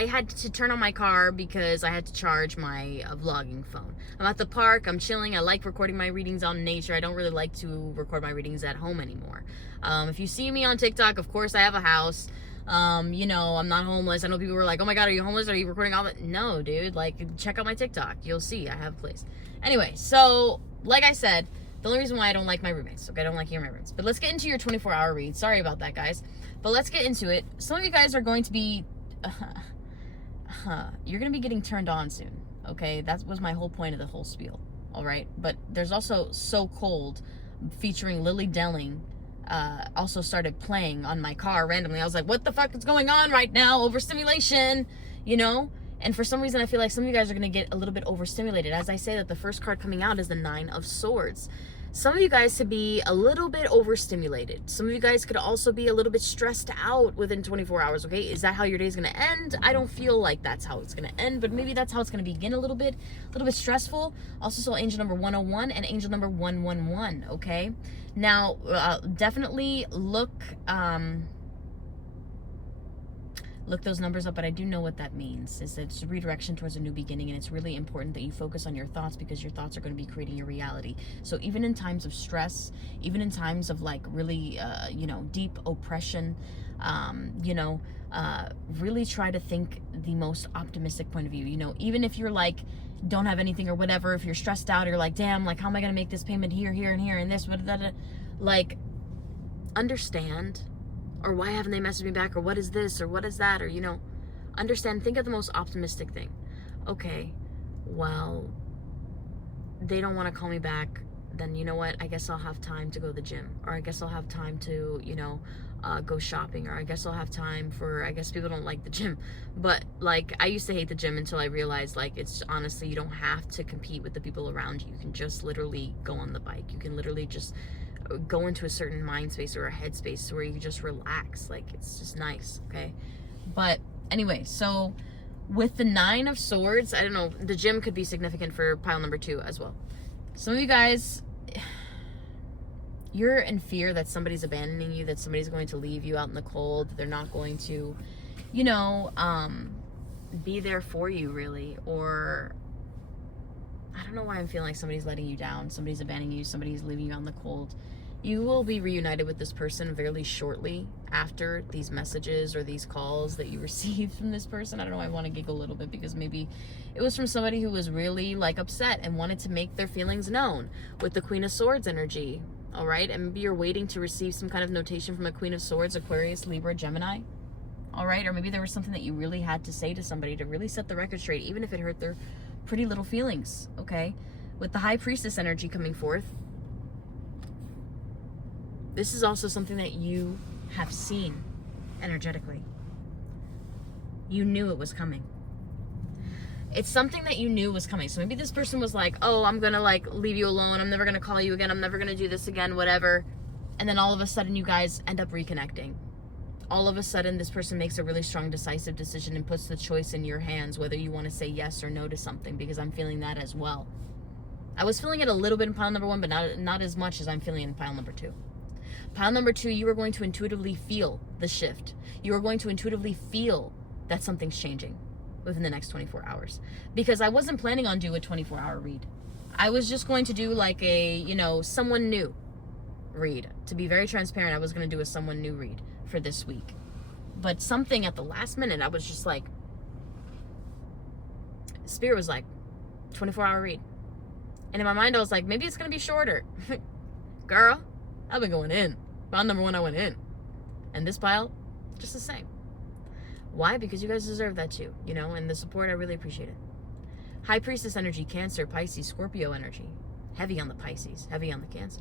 had to turn on my car because I had to charge my vlogging phone. I'm at the park, I'm chilling, I like recording my readings on nature. I don't really like to record my readings at home anymore. If you see me on TikTok, of course I have a house. I'm not homeless. I know people were like, oh my God, are you homeless? Are you recording all that? No, dude, like, check out my TikTok. You'll see, I have a place. Anyway, so, like I said, the only reason why I don't like my roommates, okay, I don't like hearing my roommates. But let's get into your 24-hour read. Sorry about that, guys. But let's get into it. Some of you guys are going to be, you're going to be getting turned on soon, okay? That was my whole point of the whole spiel, all right? But there's also So Cold featuring Lily Delling, also started playing on my car randomly. I was like, what the fuck is going on right now? Overstimulation, And for some reason, I feel like some of you guys are going to get a little bit overstimulated. As I say that the first card coming out is the 9 of Swords. Some of you guys could be a little bit overstimulated. Some of you guys could also be a little bit stressed out within 24 hours, okay? Is that how your day is going to end? I don't feel like that's how it's going to end, but maybe that's how it's going to begin a little bit stressful. Also saw angel number 101 and angel number 111, okay? Now, definitely look those numbers up, but I do know what that means. Is that it's a redirection towards a new beginning, and it's really important that you focus on your thoughts because your thoughts are going to be creating your reality. So even in times of stress, even in times of like really, deep oppression, really try to think the most optimistic point of view. Even if you're like, don't have anything or whatever, if you're stressed out, or you're like, damn, like, how am I going to make this payment here, and here, and this, like, understand. Or why haven't they messaged me back? Or what is this? Or what is that? Or, understand, think of the most optimistic thing. Okay, well, they don't want to call me back. Then you know what? I guess I'll have time to go to the gym. Or I guess I'll have time to, go shopping. Or I guess I'll have time for, I guess people don't like the gym. But, like, I used to hate the gym until I realized, like, it's honestly, you don't have to compete with the people around you. You can just literally go on the bike. You can literally just go into a certain mind space or a head space where you can just relax. Like, it's just nice, okay? But anyway, so with the 9 of Swords, I don't know, the gym could be significant for pile number 2 as well. Some of you guys, you're in fear that somebody's abandoning you, that somebody's going to leave you out in the cold, that they're not going to, be there for you, really. Or I don't know why I'm feeling like somebody's letting you down, somebody's abandoning you, somebody's leaving you out in the cold. You will be reunited with this person fairly shortly after these messages or these calls that you received from this person. I don't know, I want to giggle a little bit because maybe it was from somebody who was really like upset and wanted to make their feelings known with the Queen of Swords energy, all right? And maybe you're waiting to receive some kind of notation from a Queen of Swords, Aquarius, Libra, Gemini, all right? Or maybe there was something that you really had to say to somebody to really set the record straight, even if it hurt their pretty little feelings, okay? With the High Priestess energy coming forth, this is also something that you have seen energetically. You knew it was coming. It's something that you knew was coming. So maybe this person was like, oh, I'm going to like leave you alone. I'm never going to call you again. I'm never going to do this again, whatever. And then all of a sudden you guys end up reconnecting. All of a sudden this person makes a really strong, decisive decision and puts the choice in your hands, whether you want to say yes or no to something, because I'm feeling that as well. I was feeling it a little bit in pile number 1, but not as much as I'm feeling in pile number 2. Pile number 2, you are going to intuitively feel the shift. You are going to intuitively feel that something's changing within the next 24 hours. Because I wasn't planning on doing a 24-hour read. I was just going to do like a, someone new. read. To be very transparent, I was going to do a someone new read for this week. But something at the last minute, I was just like, Spirit was like, 24-hour read. And in my mind, I was like, maybe it's going to be shorter. Girl, I've been going in. Pile number 1, I went in. And this pile, just the same. Why? Because you guys deserve that too, you know, and the support, I really appreciate it. High Priestess energy, Cancer, Pisces, Scorpio energy. Heavy on the Pisces, heavy on the Cancer.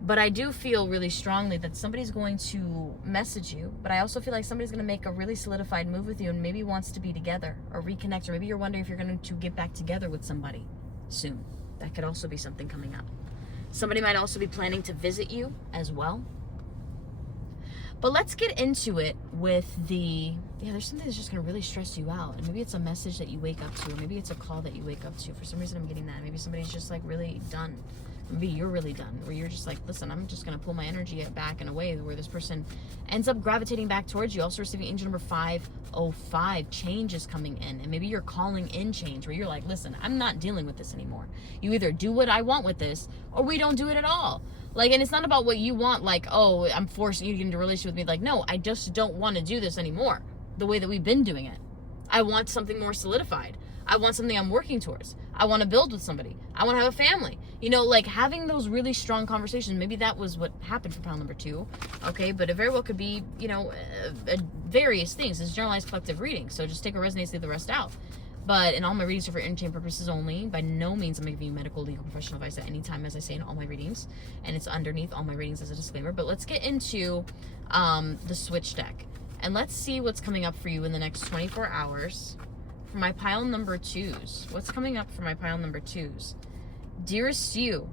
But I do feel really strongly that somebody's going to message you, but I also feel like somebody's going to make a really solidified move with you and maybe wants to be together or reconnect, or maybe you're wondering if you're going to get back together with somebody soon. That could also be something coming up. Somebody might also be planning to visit you as well. But let's get into it with there's something that's just going to really stress you out. And maybe it's a message that you wake up to, or maybe it's a call that you wake up to. For some reason, I'm getting that. Maybe somebody's just like really done. Maybe you're really done, where you're just like, listen, I'm just going to pull my energy back in a way where this person ends up gravitating back towards you. Also receiving angel number 505, change is coming in. And maybe you're calling in change, where you're like, listen, I'm not dealing with this anymore. You either do what I want with this, or we don't do it at all. Like, and it's not about what you want, like, oh, I'm forcing you to get into a relationship with me. Like, no, I just don't want to do this anymore the way that we've been doing it. I want something more solidified. I want something I'm working towards. I want to build with somebody. I want to have a family. You know, like having those really strong conversations. Maybe that was what happened for pile number 2. Okay, but it very well could be, you know, various things. It's generalized collective reading. So just take what resonates, leave the rest out. But in all my readings are for entertainment purposes only. By no means am I giving you medical, legal, professional advice at any time, as I say in all my readings. And it's underneath all my readings as a disclaimer. But let's get into the switch deck. And let's see what's coming up for you in the next 24 hours. For my pile number 2s. What's coming up for my pile number 2s? Dearest you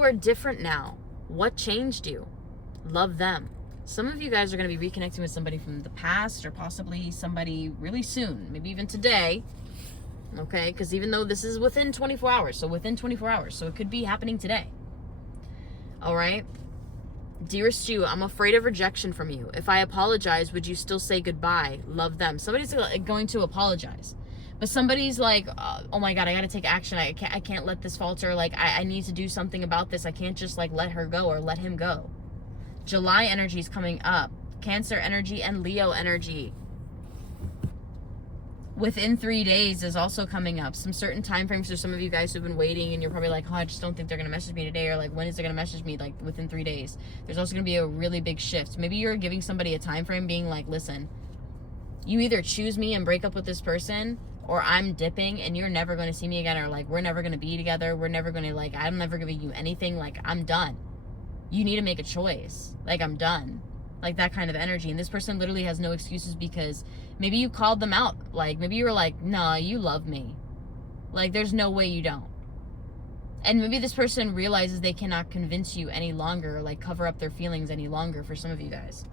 are different now. What changed you? Love them. Some of you guys are going to be reconnecting with somebody from the past, or possibly somebody really soon, maybe even today. Okay, because even though this is within 24 hours, so within 24 hours, so it could be happening today. All right. Dearest you, I'm afraid of rejection from you. If I apologize, would you still say goodbye? Love them. Somebody's going to apologize. But somebody's like, oh my God, I got to take action. I can't let this falter. Like, I need to do something about this. I can't just like let her go or let him go. July energy is coming up. Cancer energy and Leo energy. Within 3 days is also coming up. Some certain time frames for some of you guys who've been waiting, and you're probably like, oh, I just don't think they're going to message me today, or like, when is they going to message me? Like within 3 days. There's also going to be a really big shift. Maybe you're giving somebody a time frame, being like, listen, you either choose me and break up with this person, or I'm dipping and you're never going to see me again, or like, we're never going to be together. We're never going to, like, I'm never giving you anything. Like, I'm done. You need to make a choice. Like, I'm done. Like that kind of energy. And this person literally has no excuses, because maybe you called them out. Like, maybe you were like, nah, you love me. Like, there's no way you don't. And maybe this person realizes they cannot convince you any longer, or like cover up their feelings any longer for some of you guys.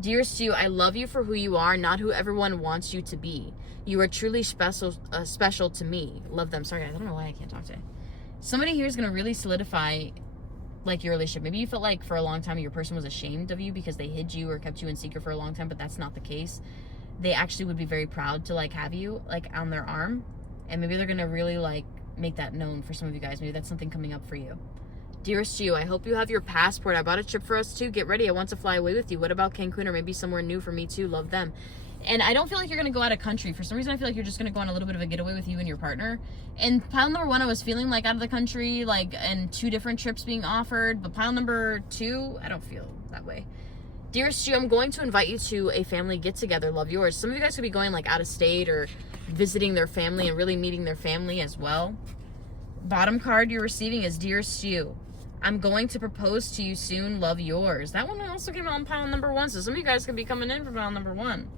Dearest you, I love you for who you are, not who everyone wants you to be. You are truly special to me. Love them. Sorry, guys, I don't know why I can't talk today. Somebody here is going to really solidify like your relationship. Maybe you felt like for a long time your person was ashamed of you because they hid you or kept you in secret for a long time, but that's not the case. They actually would be very proud to like have you like on their arm, and maybe they're going to really like make that known for some of you guys. Maybe that's something coming up for you. Dearest you, I hope you have your passport. I bought a trip for us too. Get ready. I want to fly away with you. What about Cancun, or maybe somewhere new for me too? Love them. And I don't feel like you're going to go out of country. For some reason, I feel like you're just going to go on a little bit of a getaway with you and your partner. And pile number 1, I was feeling like out of the country, like, and 2 different trips being offered. But pile number 2, I don't feel that way. Dearest you, I'm going to invite you to a family get-together. Love yours. Some of you guys could be going like out of state or visiting their family and really meeting their family as well. Bottom card you're receiving is Dearest you, I'm going to propose to you soon. Love yours. That one also came out on pile number 1. So some of you guys could be coming in for pile number 1.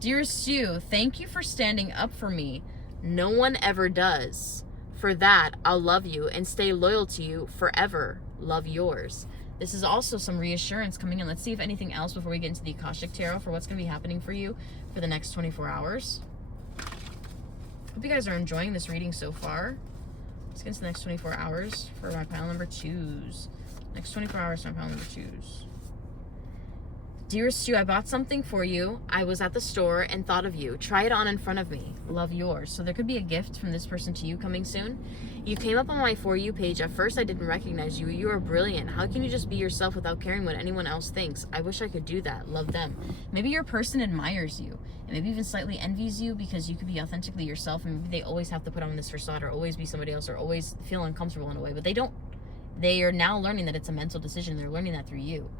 Dearest you, thank you for standing up for me. No one ever does. For that, I'll love you and stay loyal to you forever. Love yours. This is also some reassurance coming in. Let's see if anything else before we get into the Akashic Tarot for what's going to be happening for you for the next 24 hours. Hope you guys are enjoying this reading so far. Let's get into the next 24 hours for my pile number 2s. Next 24 hours for my pile number 2s. Dearest Stu, I bought something for you. I was at the store and thought of you. Try it on in front of me. Love, yours. So there could be a gift from this person to you coming soon. You came up on my For You page. At first, I didn't recognize you. You are brilliant. How can you just be yourself without caring what anyone else thinks? I wish I could do that. Love, them. Maybe your person admires you and maybe even slightly envies you because you could be authentically yourself, and maybe they always have to put on this facade or always be somebody else or always feel uncomfortable in a way, but they don't. They are now learning that it's a mental decision. They're learning that through you.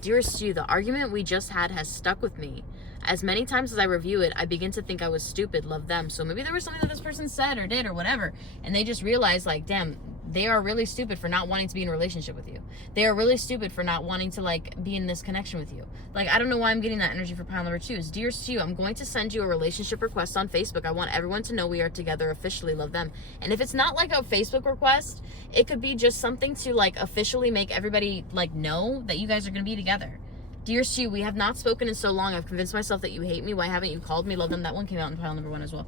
Dearest Stu, the argument we just had has stuck with me. As many times as I review it, I begin to think I was stupid. Love, them. So maybe there was something that this person said or did or whatever, and they just realized, like, damn, they are really stupid for not wanting to be in a relationship with you. They are really stupid for not wanting to, like, be in this connection with you. Like, I don't know why I'm getting that energy for pile number 2. Is, Dear Stu, I'm going to send you a relationship request on Facebook. I want everyone to know we are together officially. Love, them. And if it's not like a Facebook request, it could be just something to, like, officially make everybody, like, know that you guys are going to be together. Dear Stu, we have not spoken in so long. I've convinced myself that you hate me. Why haven't you called me? Love, them. That one came out in pile number 1 as well.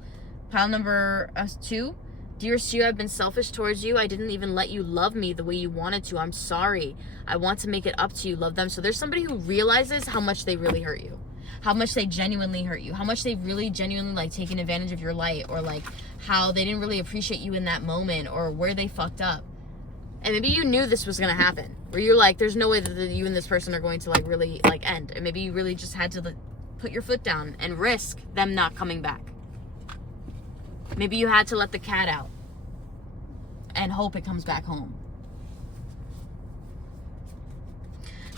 Pile number 2. Dear Stu, I've been selfish towards you. I didn't even let you love me the way you wanted to. I'm sorry. I want to make it up to you. Love, them. So there's somebody who realizes how much they really hurt you. How much they genuinely hurt you. How much they've really genuinely, like, taken advantage of your light, or, like, how they didn't really appreciate you in that moment, or where they fucked up. And maybe you knew this was going to happen. Where you're like, there's no way that you and this person are going to, like, really, like, end. And maybe you really just had to, like, put your foot down and risk them not coming back. Maybe you had to let the cat out and hope it comes back home.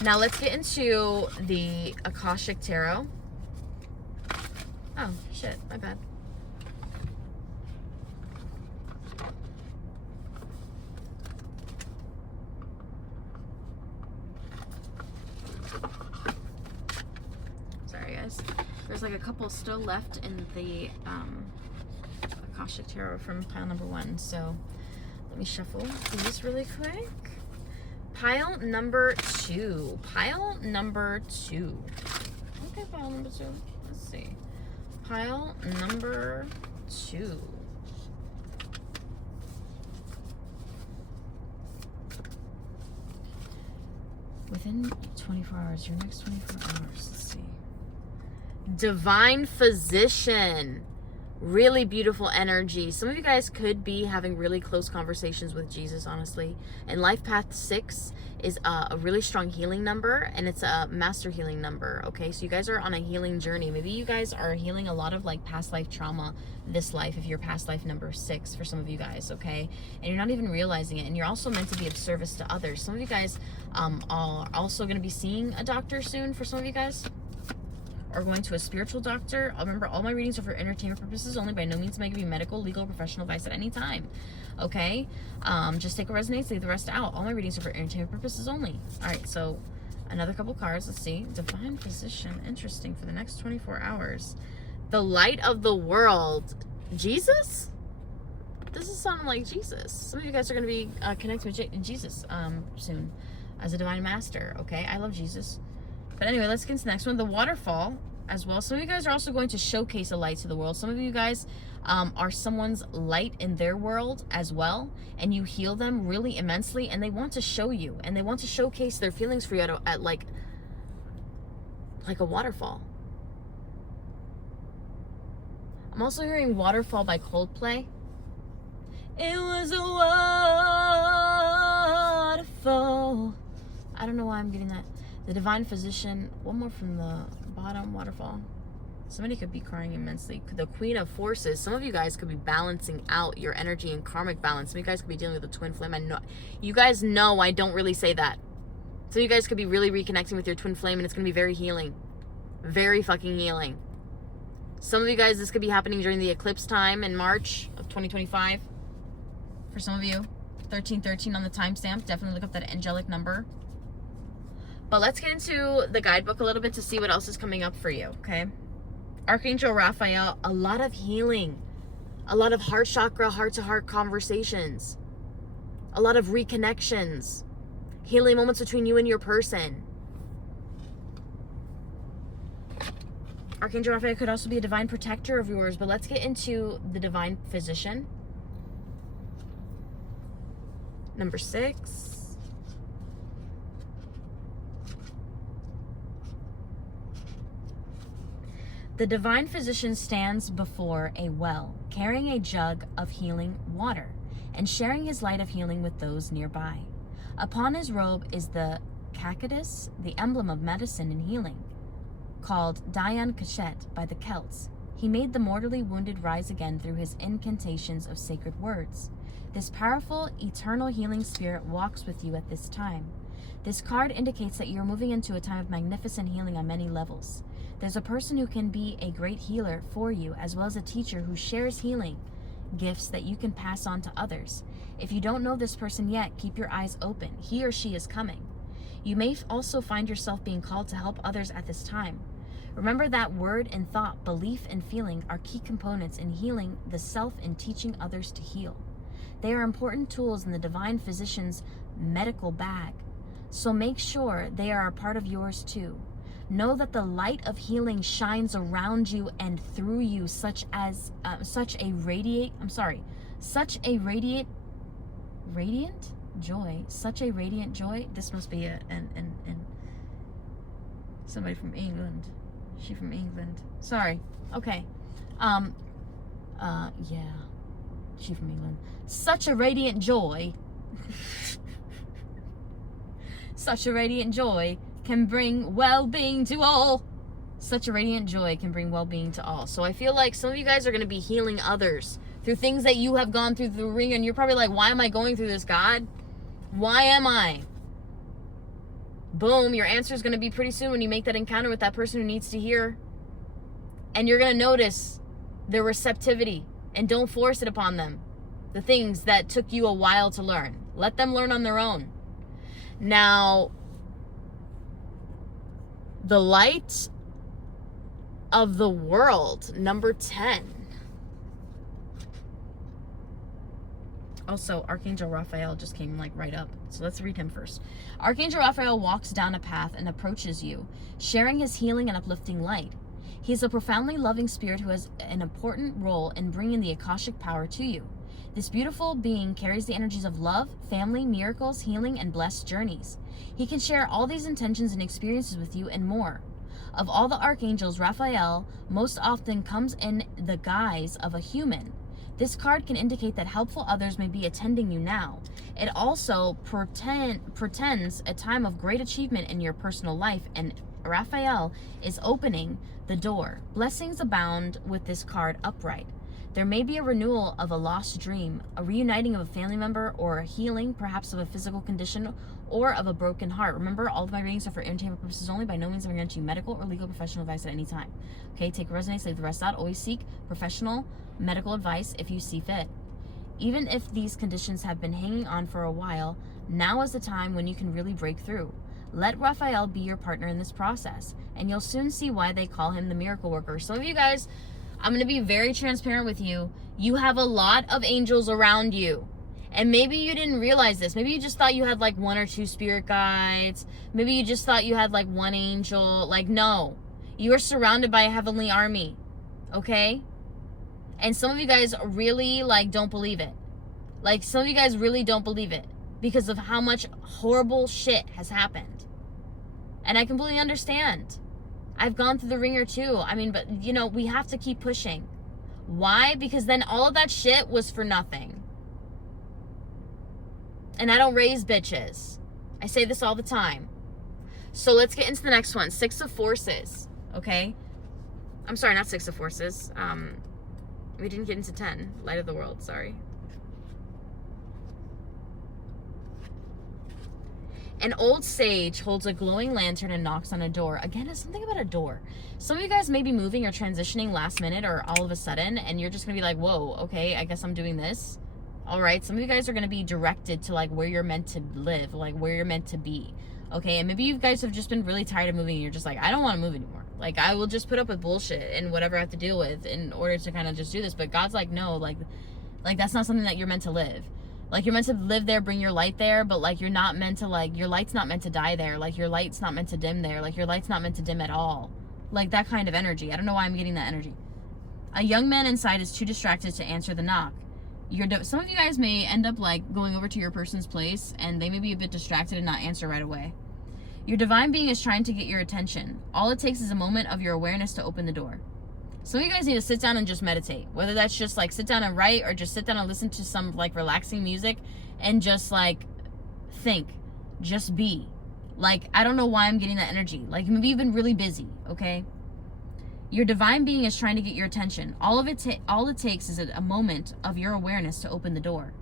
Now let's get into the Akashic Tarot. Oh, shit, my bad. Sorry, guys. There's like a couple still left in the Akashic Tarot from pile number 1. So let me shuffle these really quick. Pile number 2. Pile number 2. Okay, pile number 2. Let's see. Pile number 2. Within 24 hours, your next 24 hours. Let's see. Divine Physician. Really beautiful energy. Some of you guys could be having really close conversations with Jesus, honestly. And Life Path 6 is a really strong healing number, and it's a master healing number, okay? So you guys are on a healing journey. Maybe you guys are healing a lot of, like, past life trauma this life, if you're past life number 6 for some of you guys, okay? And you're not even realizing it, and you're also meant to be of service to others. Some of you guys are also going to be seeing a doctor soon for some of you guys, or going to a spiritual doctor. Remember, all my readings are for entertainment purposes only. By no means am I giving you medical, legal, or professional advice at any time. Okay? Just take what resonates, leave the rest out. All my readings are for entertainment purposes only. Alright, so another couple cards. Let's see. Divine Physician. Interesting. For the next 24 hours. The light of the world. Jesus? This is sounding like Jesus. Some of you guys are going to be connected with Jesus soon as a divine master. Okay? I love Jesus. But anyway, let's get into the next one. The waterfall as well. Some of you guys are also going to showcase a light to the world. Some of you guys are someone's light in their world as well. And you heal them really immensely. And they want to show you. And they want to showcase their feelings for you at like a waterfall. I'm also hearing Waterfall by Coldplay. It was a waterfall. I don't know why I'm getting that. The Divine Physician. One more from the bottom. Waterfall. Somebody could be crying immensely. The Queen of Forces. Some of you guys could be balancing out your energy and karmic balance. Some of you guys could be dealing with a twin flame. I know you guys know I don't really say that. So you guys could be really reconnecting with your twin flame, and it's going to be very healing. Very fucking healing. Some of you guys, this could be happening during the eclipse time in March of 2025. For some of you, 1313 on the timestamp. Definitely look up that angelic number. But let's get into the guidebook a little bit to see what else is coming up for you, okay? Archangel Raphael, a lot of healing. A lot of heart chakra, heart-to-heart conversations. A lot of reconnections. Healing moments between you and your person. Archangel Raphael could also be a divine protector of yours, but let's get into the Divine Physician. Number 6. The divine physician stands before a well, carrying a jug of healing water and sharing his light of healing with those nearby. Upon his robe is the cactus, the emblem of medicine and healing, called Dian Cachet by the Celts. He made the mortally wounded rise again through his incantations of sacred words. This powerful, eternal healing spirit walks with you at this time. This card indicates that you're moving into a time of magnificent healing on many levels. There's a person who can be a great healer for you, as well as a teacher who shares healing gifts that you can pass on to others. If you don't know this person yet, keep your eyes open. He or she is coming. You may also find yourself being called to help others at this time. Remember that word and thought, belief and feeling are key components in healing the self and teaching others to heal. They are important tools in the divine physician's medical bag, so make sure they are a part of yours too. Know that the light of healing shines around you and through you, such a radiant joy. This must be somebody from England. She from England. Sorry. Okay. Yeah. She from England. Such a radiant joy. Such a radiant joy can bring well-being to all. Such a radiant joy can bring well-being to all. So I feel like some of you guys are going to be healing others through things that you have gone through the ring, and you're probably like, why am I going through this, God? Why am I? Boom, your answer is going to be pretty soon when you make that encounter with that person who needs to hear. And you're going to notice their receptivity, and don't force it upon them. The things that took you a while to learn. Let them learn on their own. Now, the light of the world, number 10. Also, Archangel Raphael just came right up. So let's read him first. Archangel Raphael walks down a path and approaches you, sharing his healing and uplifting light. He's a profoundly loving spirit who has an important role in bringing the Akashic power to you. This beautiful being carries the energies of love, family, miracles, healing, and blessed journeys. He can share all these intentions and experiences with you and more. Of all the archangels, Raphael most often comes in the guise of a human. This card can indicate that helpful others may be attending you now. It also portends a time of great achievement in your personal life, and Raphael is opening the door. Blessings abound with this card upright. There may be a renewal of a lost dream, a reuniting of a family member, or a healing, perhaps of a physical condition or of a broken heart. Remember, all of my readings are for entertainment purposes only. By no means am I guaranteeing medical or legal professional advice at any time. Okay, take what resonates, leave the rest out. Always seek professional medical advice if you see fit. Even if these conditions have been hanging on for a while, now is the time when you can really break through. Let Raphael be your partner in this process, and you'll soon see why they call him the miracle worker. Some of you guys, I'm going to be very transparent with you. You have a lot of angels around you. And maybe you didn't realize this. Maybe you just thought you had one or two spirit guides. Maybe you just thought you had one angel. No. You are surrounded by a heavenly army. Okay? And some of you guys really don't believe it. Some of you guys really don't believe it because of how much horrible shit has happened. And I completely understand. I've gone through the ringer too. But we have to keep pushing. Why? Because then all of that shit was for nothing. And I don't raise bitches. I say this all the time. So let's get into the next one. Six of Forces. Okay? I'm sorry, not Six of Forces. We didn't get into 10. Light of the World, sorry. An old sage holds a glowing lantern and knocks on a door. Again, it's something about a door. Some of you guys may be moving or transitioning last minute or all of a sudden, and you're just going to be like, whoa, okay, I guess I'm doing this. All right, some of you guys are going to be directed to where you're meant to live, where you're meant to be. Okay, and maybe you guys have just been really tired of moving and you're just I don't want to move anymore. I will just put up with bullshit and whatever I have to deal with in order to kind of just do this. But God's no, that's not something that you're meant to live. You're meant to live there, bring your light there, but you're not meant to your light's not meant to die there. Your light's not meant to dim there. Your light's not meant to dim at all. That kind of energy. I don't know why I'm getting that energy. A young man inside is too distracted to answer the knock. Some of you guys may end up going over to your person's place and they may be a bit distracted and not answer right away. Your divine being is trying to get your attention. All it takes is a moment of your awareness to open the door. Some of you guys need to sit down and just meditate. Whether that's just like sit down and write, or just sit down and listen to some like relaxing music and just like think, just be. Like, I don't know why I'm getting that energy. Like, maybe you've been really busy, okay? Your divine being is trying to get your attention. All it takes is a moment of your awareness to open the door.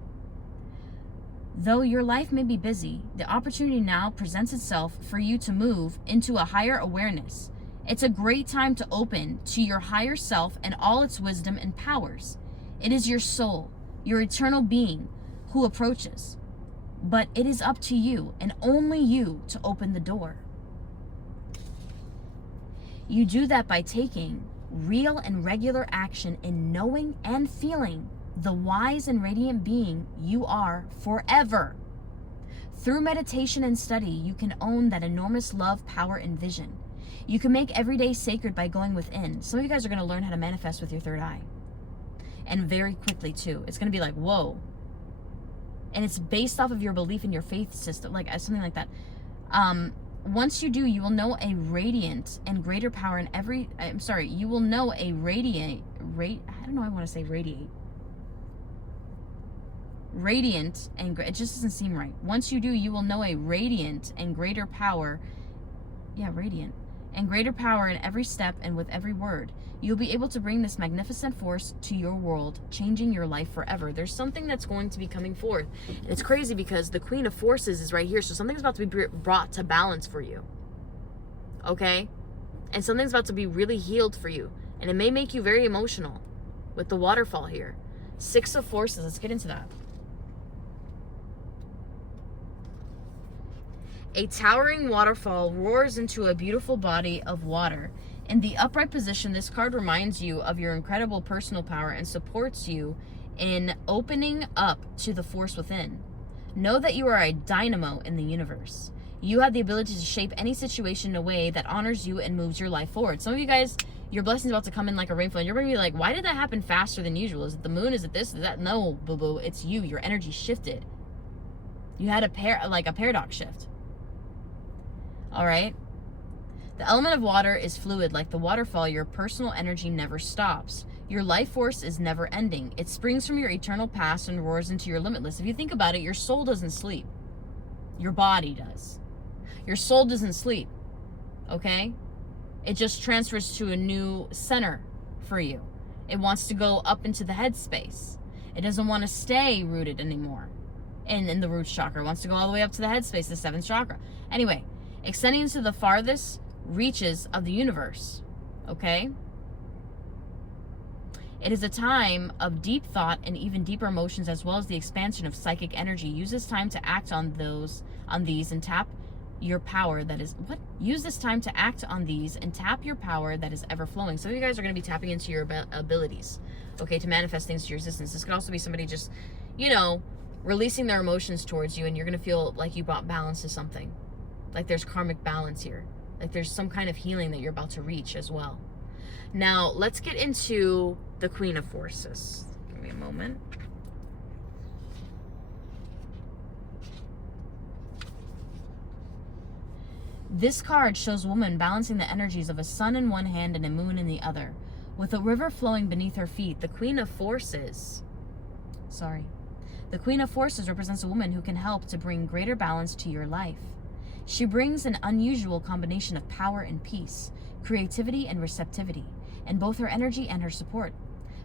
Though your life may be busy, the opportunity now presents itself for you to move into a higher awareness. It's a great time to open to your higher self and all its wisdom and powers. It is your soul, your eternal being, who approaches. But it is up to you, and only you, to open the door. You do that by taking real and regular action in knowing and feeling the wise and radiant being you are forever. Through meditation and study, you can own that enormous love, power, and vision. You can make every day sacred by going within. Some of you guys are going to learn how to manifest with your third eye. And very quickly, too. It's going to be like, whoa. And it's based off of your belief in your faith system, like something like that. Once you do, you will know a radiant and greater power in every, you will know a radiant and it just doesn't seem right. Once you do, you will know a radiant and greater power. Yeah, radiant and greater power in every step and with every word. You'll be able to bring this magnificent force to your world, changing your life forever. There's something that's going to be coming forth. And it's crazy because the Queen of Forces is right here. So something's about to be brought to balance for you. Okay? And something's about to be really healed for you. And it may make you very emotional with the waterfall here. 6 of Forces. Let's get into that. A towering waterfall roars into a beautiful body of water. In the upright position, this card reminds you of your incredible personal power and supports you in opening up to the force within. Know that you are a dynamo in the universe. You have the ability to shape any situation in a way that honors you and moves your life forward. Some of you guys, your blessing's about to come in like a rainfall, and you're going to be like, why did that happen faster than usual? Is it the moon? Is it this? Is that? No, boo-boo. It's you. Your energy shifted. You had a paradox shift. All right? The element of water is fluid. Like the waterfall, your personal energy never stops. Your life force is never ending. It springs from your eternal past and roars into your limitless. If you think about it, your soul doesn't sleep. Your body does. Your soul doesn't sleep. Okay? It just transfers to a new center for you. It wants to go up into the head space. It doesn't want to stay rooted anymore in the root chakra. It wants to go all the way up to the head space, the 7th chakra. Anyway, extending into the farthest reaches of the universe. Okay? It is a time of deep thought and even deeper emotions, as well as the expansion of psychic energy. Use this time to act on these and tap your power that is use this time to act on these and tap your power that is ever flowing. So you guys are going to be tapping into your abilities, okay, to manifest things to your existence. This could also be somebody just, releasing their emotions towards you, and you're going to feel like you brought balance to something. Like there's karmic balance here. Like there's some kind of healing that you're about to reach as well. Now, let's get into the Queen of Forces. Give me a moment. This card shows a woman balancing the energies of a sun in one hand and a moon in the other. With a river flowing beneath her feet, the Queen of Forces represents a woman who can help to bring greater balance to your life. She brings an unusual combination of power and peace, creativity and receptivity, in both her energy and her support.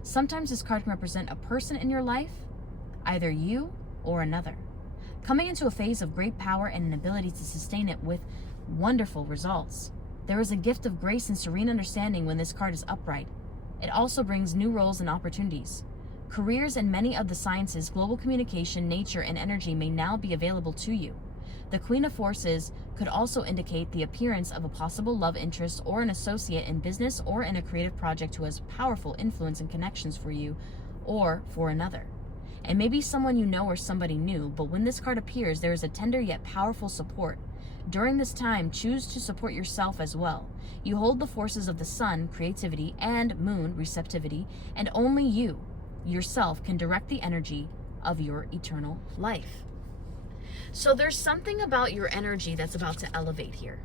Sometimes this card can represent a person in your life, either you or another, coming into a phase of great power and an ability to sustain it with wonderful results. There is a gift of grace and serene understanding when this card is upright. It also brings new roles and opportunities. Careers in many of the sciences, global communication, nature, and energy may now be available to you. The Queen of Forces could also indicate the appearance of a possible love interest or an associate in business or in a creative project who has powerful influence and connections for you or for another. It may be someone you know or somebody new, but when this card appears, there is a tender yet powerful support. During this time, choose to support yourself as well. You hold the forces of the sun, creativity, and moon, receptivity, and only you, yourself, can direct the energy of your eternal life. So there's something about your energy that's about to elevate here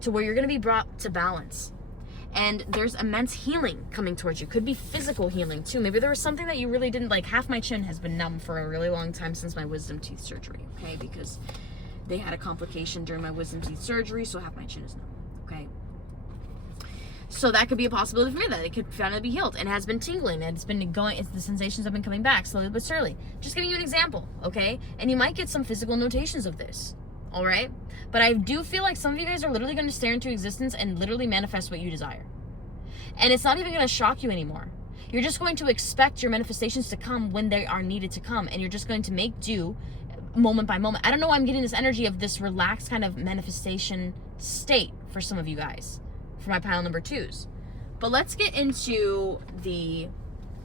to where you're going to be brought to balance. And there's immense healing coming towards you. Could be physical healing too. Maybe there was something that you really didn't like. Half my chin has been numb for a really long time since my wisdom teeth surgery, okay? Because they had a complication during my wisdom teeth surgery, so half my chin is numb, okay? So that could be a possibility for me, that it could finally be healed, and has been tingling, and it's been going, the sensations have been coming back slowly but surely. Just giving you an example, okay? And you might get some physical notations of this, all right? But I do feel like some of you guys are literally going to stare into existence and literally manifest what you desire. And it's not even going to shock you anymore. You're just going to expect your manifestations to come when they are needed to come, and you're just going to make do moment by moment. I don't know why I'm getting this energy of this relaxed kind of manifestation state for some of you guys, for my pile number 2s. But let's get into the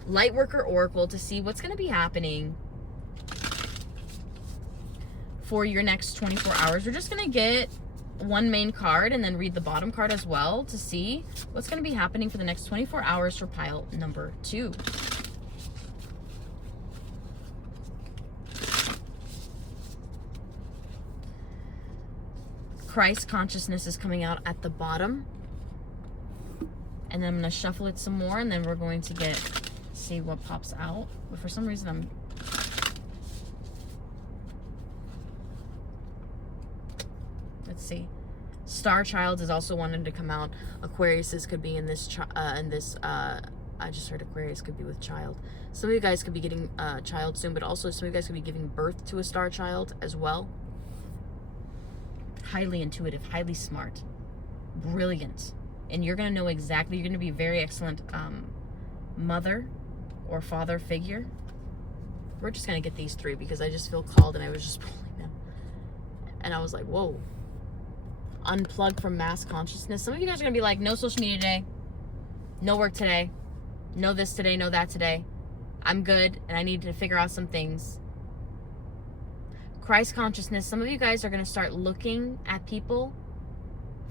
Lightworker Oracle to see what's going to be happening for your next 24 hours. We're just going to get one main card and then read the bottom card as well to see what's going to be happening for the next 24 hours for pile number 2. Christ consciousness is coming out at the bottom. And then I'm going to shuffle it some more, and then we're going to see what pops out. But for some reason let's see. Star Child is also wanting to come out. Aquariuses could be in this, I just heard Aquarius could be with child. Some of you guys could be getting a child soon, but also some of you guys could be giving birth to a star child as well. Highly intuitive, highly smart, brilliant. And you're going to know exactly, you're going to be a very excellent mother or father figure. We're just going to get these 3 because I just feel called, and I was just pulling them. And I was like, whoa. Unplug from mass consciousness. Some of you guys are going to be like, no social media today. No work today. No this today, no that today. I'm good, and I need to figure out some things. Christ consciousness. Some of you guys are going to start looking at people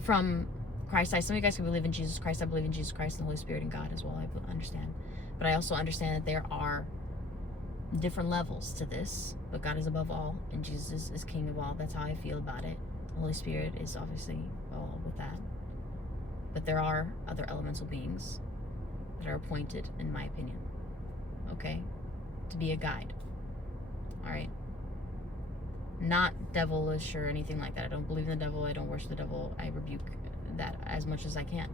from Christ eyes. Some of you guys can believe in Jesus Christ. I believe in Jesus Christ and the Holy Spirit and God as well. I understand. But I also understand that there are different levels to this. But God is above all, and Jesus is king of all. That's how I feel about it. The Holy Spirit is obviously all with that. But there are other elemental beings that are appointed, in my opinion, okay, to be a guide. All right? Not devilish or anything like that. I don't believe in the devil. I don't worship the devil. I rebuke that as much as I can.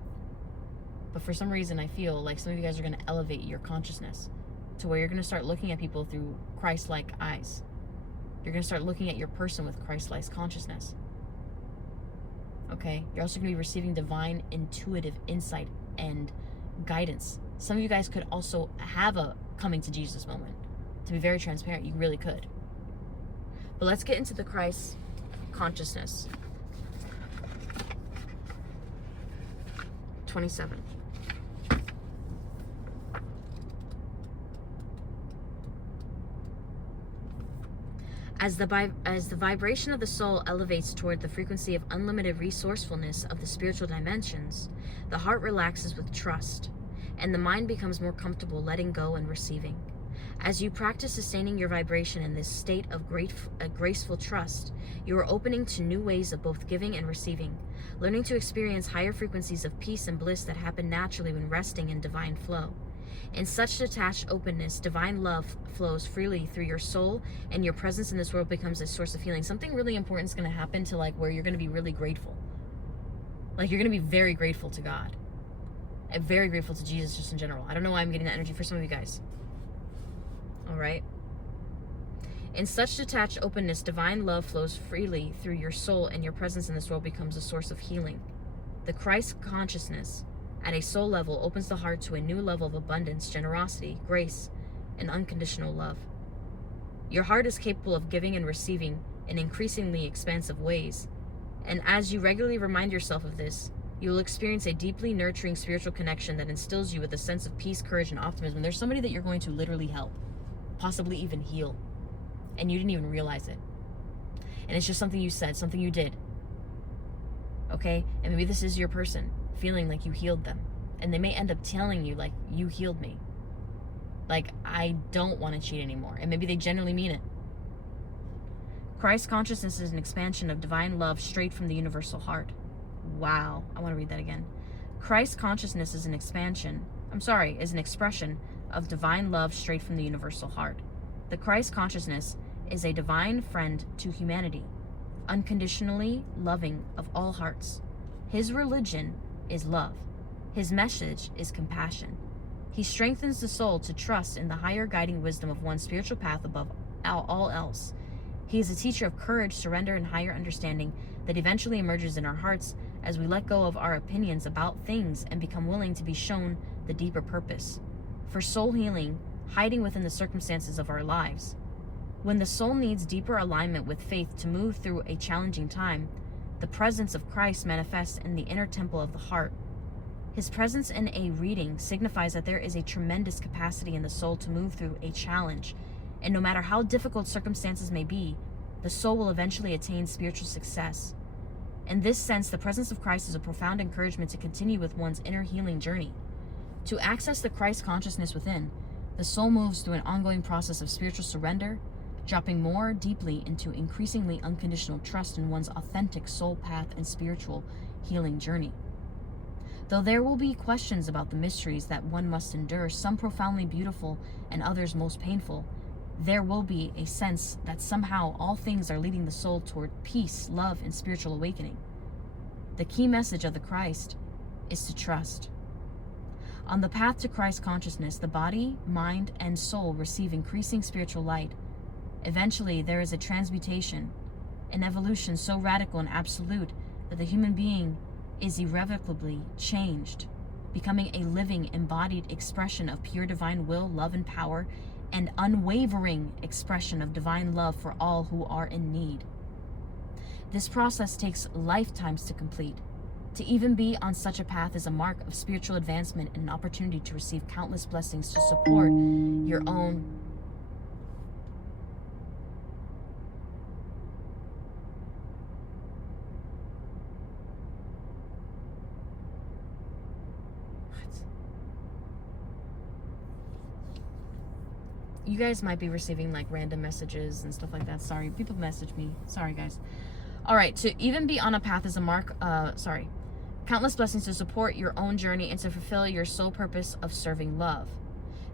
But for some reason, I feel like some of you guys are going to elevate your consciousness to where you're going to start looking at people through Christ-like eyes. You're going to start looking at your person with Christ-like consciousness. Okay? You're also going to be receiving divine intuitive insight and guidance. Some of you guys could also have a coming to Jesus moment. To be very transparent, you really could. But let's get into the Christ consciousness. 27. As the vibration of the soul elevates toward the frequency of unlimited resourcefulness of the spiritual dimensions, the heart relaxes with trust, and the mind becomes more comfortable letting go and receiving. As you practice sustaining your vibration in this state of graceful trust, you are opening to new ways of both giving and receiving, learning to experience higher frequencies of peace and bliss that happen naturally when resting in divine flow. In such detached openness, divine love flows freely through your soul, and your presence in this world becomes a source of healing. Something really important is going to happen to where you're going to be really grateful. Like you're going to be very grateful to God. And very grateful to Jesus just in general. I don't know why I'm getting that energy for some of you guys. All right. In such detached openness, divine love flows freely through your soul, and your presence in this world becomes a source of healing. The Christ consciousness at a soul level opens the heart to a new level of abundance, generosity, grace, and unconditional love. Your heart is capable of giving and receiving in increasingly expansive ways, and as you regularly remind yourself of this, you will experience a deeply nurturing spiritual connection that instills you with a sense of peace, courage, and optimism. There's somebody that you're going to literally help, possibly even heal, and you didn't even realize it. And it's just something you said, something you did. Okay? And maybe this is your person feeling like you healed them. And they may end up telling you, you healed me. I don't want to cheat anymore. And maybe they genuinely mean it. Christ consciousness is an expansion of divine love straight from the universal heart. Wow. I want to read that again. Christ consciousness is an expression of divine love straight from the universal heart. The Christ consciousness is a divine friend to humanity, unconditionally loving of all hearts. His religion is love. His message is compassion. He strengthens the soul to trust in the higher guiding wisdom of one's spiritual path above all else. He is a teacher of courage, surrender, and higher understanding that eventually emerges in our hearts as we let go of our opinions about things and become willing to be shown the deeper purpose. For soul healing, hiding within the circumstances of our lives. When the soul needs deeper alignment with faith to move through a challenging time, the presence of Christ manifests in the inner temple of the heart. His presence in a reading signifies that there is a tremendous capacity in the soul to move through a challenge, and no matter how difficult circumstances may be, the soul will eventually attain spiritual success. In this sense, the presence of Christ is a profound encouragement to continue with one's inner healing journey. To access the Christ consciousness within, the soul moves through an ongoing process of spiritual surrender, dropping more deeply into increasingly unconditional trust in one's authentic soul path and spiritual healing journey. Though there will be questions about the mysteries that one must endure, some profoundly beautiful and others most painful, there will be a sense that somehow all things are leading the soul toward peace, love, and spiritual awakening. The key message of the Christ is to trust. On the path to Christ consciousness, the body, mind, and soul receive increasing spiritual light. Eventually, there is a transmutation, an evolution so radical and absolute that the human being is irrevocably changed, becoming a living, embodied expression of pure divine will, love, and power, and unwavering expression of divine love for all who are in need. This process takes lifetimes to complete. To even be on such a path is a mark of spiritual advancement and an opportunity to receive countless blessings to support your own You guys might be receiving like random messages and stuff like that. Sorry, people message me. Sorry, guys. All right, to even be on a path is a mark, countless blessings to support your own journey and to fulfill your sole purpose of serving love.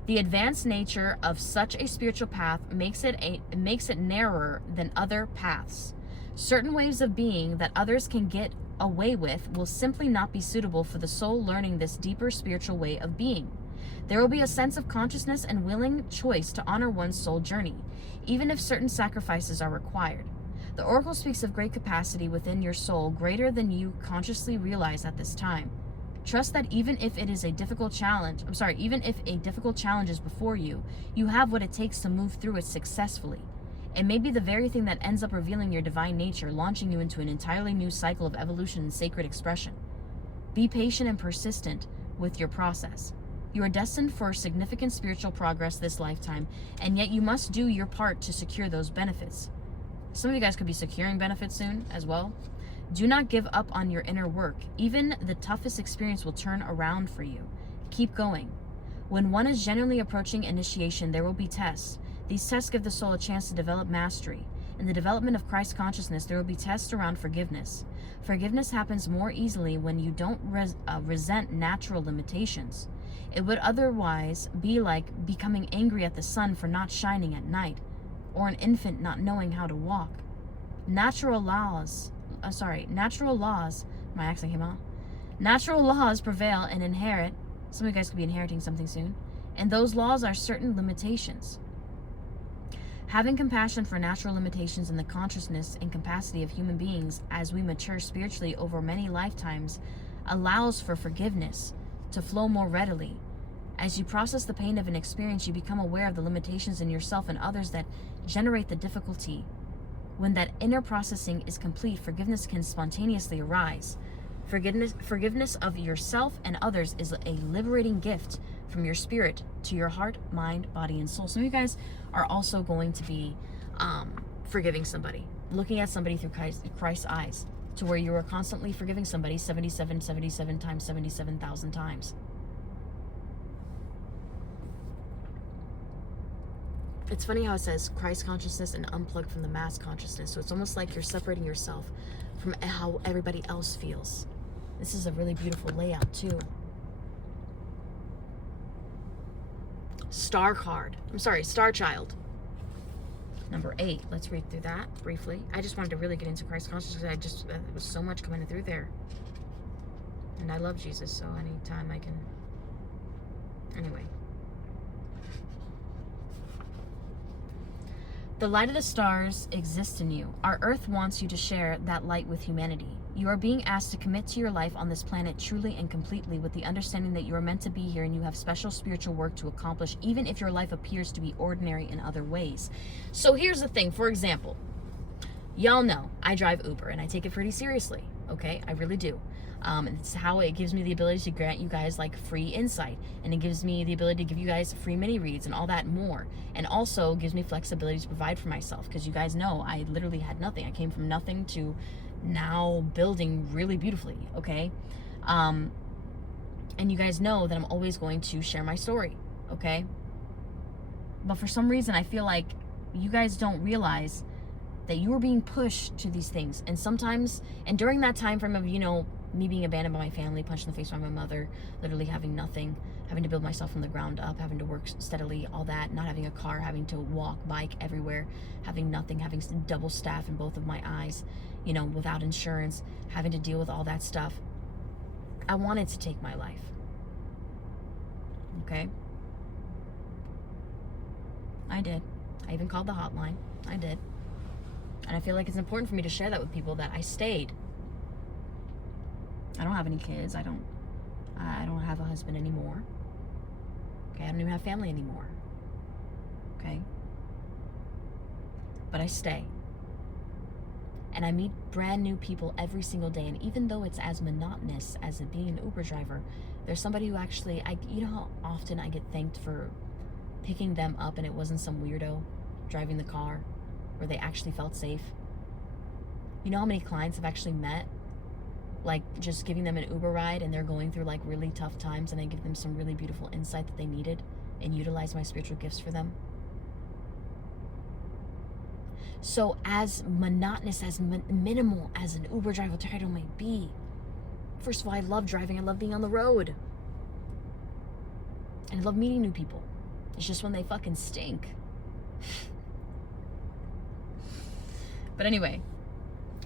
The advanced nature of such a spiritual path makes it narrower than other paths. Certain ways of being that others can get away with will simply not be suitable for the soul learning this deeper spiritual way of being. There will be a sense of consciousness and willing choice to honor one's soul journey, even if certain sacrifices are required. The Oracle speaks of great capacity within your soul, greater than you consciously realize at this time. Trust that even if a difficult challenge is before you, you have what it takes to move through it successfully. It may be the very thing that ends up revealing your divine nature, launching you into an entirely new cycle of evolution and sacred expression. Be patient and persistent with your process. You are destined for significant spiritual progress this lifetime, and yet you must do your part to secure those benefits. Some of you guys could be securing benefits soon as well. Do not give up on your inner work. Even the toughest experience will turn around for you. Keep going. When one is genuinely approaching initiation, there will be tests. These tests give the soul a chance to develop mastery. In the development of Christ consciousness, there will be tests around forgiveness. Forgiveness happens more easily when you don't resent natural limitations. It would otherwise be like becoming angry at the sun for not shining at night, or an infant not knowing how to walk. Natural laws, my accent came out. Natural laws prevail and inherit. Some of you guys could be inheriting something soon. And those laws are certain limitations. Having compassion for natural limitations in the consciousness and capacity of human beings as we mature spiritually over many lifetimes allows for forgiveness to flow more readily. As you process the pain of an experience, you become aware of the limitations in yourself and others that generate the difficulty. When that inner processing is complete, forgiveness can spontaneously arise. Forgiveness of yourself and others is a liberating gift from your spirit to your heart, mind, body, and soul. Some of you guys are also going to be forgiving somebody, looking at somebody through Christ's eyes, to where you are constantly forgiving somebody 77 times, 77,000 times. It's funny how it says Christ consciousness and unplugged from the mass consciousness. So it's almost like you're separating yourself from how everybody else feels. This is a really beautiful layout too. Star card. I'm sorry, Star Child. Number 8. Let's read through that briefly. I just wanted to really get into Christ consciousness. There was so much coming through there. And I love Jesus, so anytime I can. Anyway. The light of the stars exists in you. Our earth wants you to share that light with humanity. You are being asked to commit to your life on this planet truly and completely, with the understanding that you are meant to be here and you have special spiritual work to accomplish, even if your life appears to be ordinary in other ways. So here's the thing. For example, y'all know I drive Uber and I take it pretty seriously. Okay, I really do. And it's how it gives me the ability to grant you guys like free insight, and it gives me the ability to give you guys free mini reads and all that more, and also gives me flexibility to provide for myself, because you guys know I literally had nothing. I came from nothing to now building really beautifully. Okay, and you guys know that I'm always going to share my story. Okay, but for some reason I feel like you guys don't realize that you are being pushed to these things, and sometimes, and during that time frame of, you know, me being abandoned by my family, punched in the face by my mother, literally having nothing, having to build myself from the ground up, having to work steadily, all that, not having a car, having to walk, bike everywhere, having nothing, having double staff in both of my eyes, you know, without insurance, having to deal with all that stuff. I wanted to take my life. Okay? I did. I even called the hotline. I did. And I feel like it's important for me to share that with people, that I stayed. I don't have any kids. I don't have a husband anymore. Okay, I don't even have family anymore. Okay? But I stay. And I meet brand new people every single day. And even though it's as monotonous as being an Uber driver, there's somebody who actually, you know how often I get thanked for picking them up and it wasn't some weirdo driving the car, where they actually felt safe? You know how many clients I've actually met, like just giving them an Uber ride and they're going through like really tough times, and I give them some really beautiful insight that they needed and utilize my spiritual gifts for them? So as monotonous, as minimal as an Uber driver title may be, first of all, I love driving. I love being on the road. And I love meeting new people. It's just when they fucking stink. But anyway,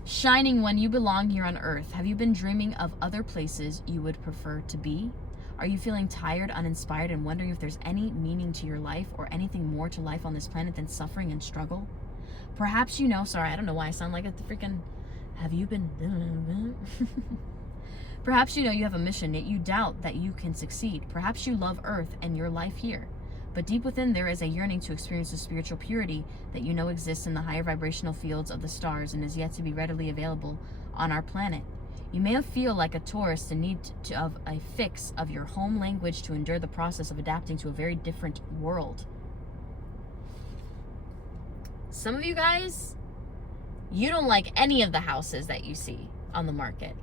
shining when you belong here on earth. Have you been dreaming of other places you would prefer to be? Are you feeling tired, uninspired, and wondering if there's any meaning to your life or anything more to life on this planet than suffering and struggle? Perhaps you know, sorry, I don't know why I sound like a freaking, have you been, perhaps you know you have a mission, yet you doubt that you can succeed. Perhaps you love earth and your life here, but deep within there is a yearning to experience the spiritual purity that you know exists in the higher vibrational fields of the stars and is yet to be readily available on our planet. You may feel like a tourist in need of a fix of your home language to endure the process of adapting to a very different world. Some of you guys, you don't like any of the houses that you see on the market.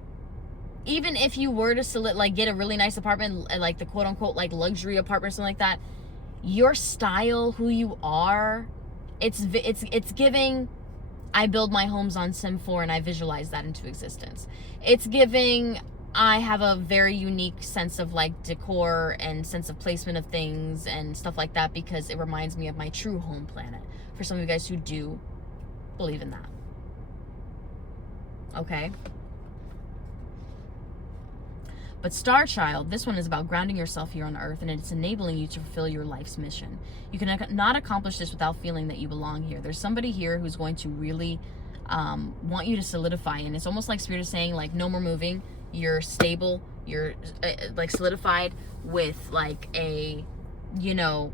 Even if you were to get a really nice apartment, like the quote unquote like luxury apartment or something like that, your style, who you are, it's giving, I build my homes on Sim 4 and I visualize that into existence. It's giving, I have a very unique sense of like decor and sense of placement of things and stuff like that, because it reminds me of my true home planet, for some of you guys who do believe in that. Okay? But Star Child, this one is about grounding yourself here on earth, and it's enabling you to fulfill your life's mission. You can not accomplish this without feeling that you belong here. There's somebody here who's going to really want you to solidify, and it's almost like Spirit is saying, like, no more moving. You're stable. You're like solidified with like a, you know,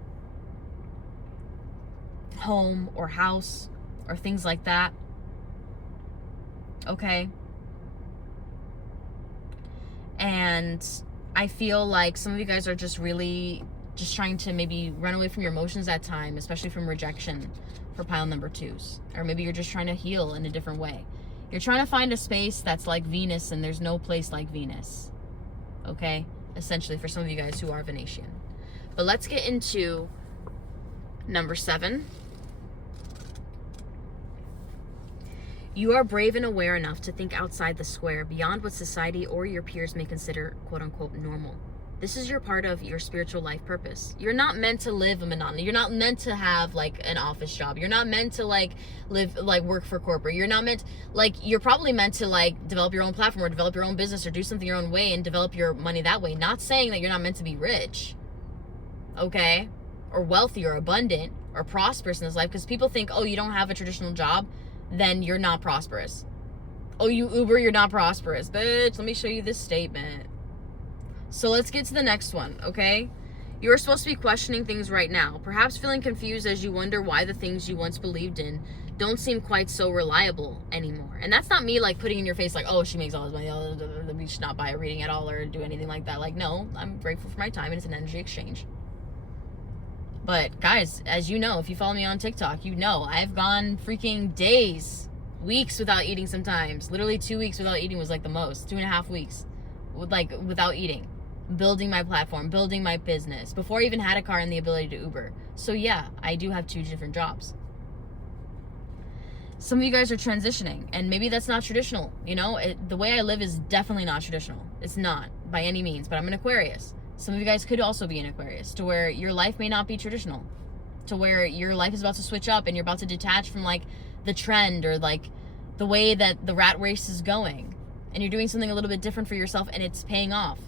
home or house or things like that. Okay? And I feel like some of you guys are just really just trying to maybe run away from your emotions at time, especially from rejection for pile number 2s. Or maybe you're just trying to heal in a different way. You're trying to find a space that's like Venus, and there's no place like Venus. Okay? Essentially, for some of you guys who are Venetian. But let's get into number 7. You are brave and aware enough to think outside the square, beyond what society or your peers may consider quote-unquote normal. This is your part of your spiritual life purpose. You're not meant to live a monotony. You're not meant to have like an office job. You're not meant to like work for corporate. You're not meant, you're probably meant to like develop your own platform or develop your own business or do something your own way and develop your money that way. Not saying that you're not meant to be rich, okay? Or wealthy or abundant or prosperous in this life, because people think, oh, you don't have a traditional job, then you're not prosperous. Oh, you Uber, you're not prosperous. Bitch, let me show you this statement. So let's get to the next one, okay? You are supposed to be questioning things right now, perhaps feeling confused as you wonder why the things you once believed in don't seem quite so reliable anymore. And that's not me like putting in your face like, oh, she makes all this money, oh, we should not buy a reading at all or do anything like that. Like, no, I'm grateful for my time and it's an energy exchange. But guys, as you know, if you follow me on TikTok, you know I've gone freaking days, weeks without eating sometimes. Literally 2 weeks without eating was like the most. 2.5 weeks without eating. Building my platform, building my business, before I even had a car and the ability to Uber. So yeah, I do have 2 different jobs. Some of you guys are transitioning, and maybe that's not traditional. You know, the way I live is definitely not traditional. It's not, by any means, but I'm an Aquarius. Some of you guys could also be an Aquarius, to where your life may not be traditional, to where your life is about to switch up and you're about to detach from like the trend or like the way that the rat race is going, and you're doing something a little bit different for yourself, and it's paying off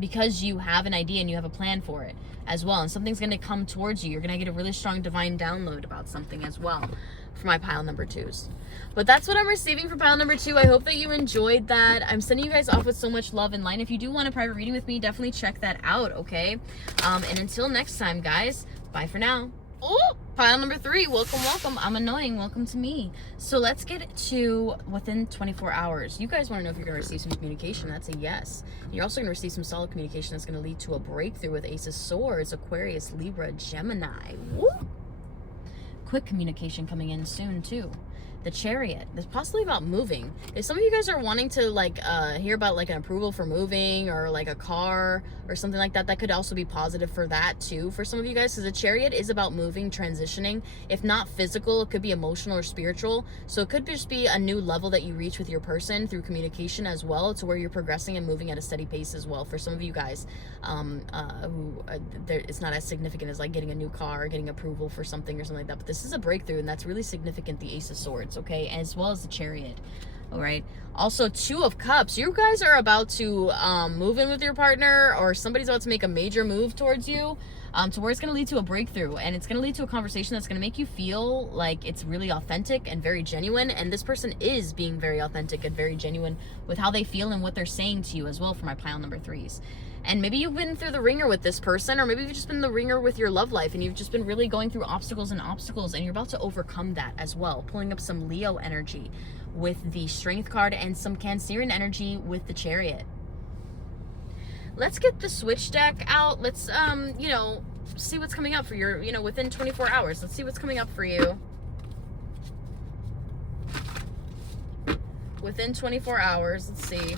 because you have an idea and you have a plan for it as well, and something's going to come towards you. You're going to get a really strong divine download about something as well for my pile number 2s. But that's what I'm receiving for pile number 2. I hope that you enjoyed that. I'm sending you guys off with so much love and light. If you do want a private reading with me, definitely check that out, okay? And until next time, guys, bye for now. Oh, pile number 3. Welcome. I'm annoying. Welcome to me. So let's get to within 24 hours. You guys want to know if you're going to receive some communication. That's a yes. You're also going to receive some solid communication that's going to lead to a breakthrough with Ace of Swords, Aquarius, Libra, Gemini. Woo! Quick communication coming in soon too. The Chariot. It's possibly about moving. If some of you guys are wanting to hear about like an approval for moving or like a car or something like that, that could also be positive for that too for some of you guys, because the Chariot is about moving, transitioning. If not physical, it could be emotional or spiritual. So it could just be a new level that you reach with your person through communication as well, to where you're progressing and moving at a steady pace as well for some of you guys it's not as significant as like getting a new car or getting approval for something or something like that, but this is a breakthrough, and that's really significant. The Ace of Swords, okay, as well as the Chariot. All right, also 2 of Cups. You guys are about to move in with your partner, or somebody's about to make a major move towards you, to where it's going to lead to a breakthrough, and it's going to lead to a conversation that's going to make you feel like it's really authentic and very genuine. And this person is being very authentic and very genuine with how they feel and what they're saying to you as well for my pile number 3s. And maybe you've been through the ringer with this person, or maybe you've just been the ringer with your love life, and you've just been really going through obstacles, and you're about to overcome that as well. Pulling up some Leo energy with the Strength card and some Cancerian energy with the Chariot. Let's get the switch deck out. Let's, see what's coming up for your, within 24 hours. Let's see what's coming up for you. Within 24 hours, let's see.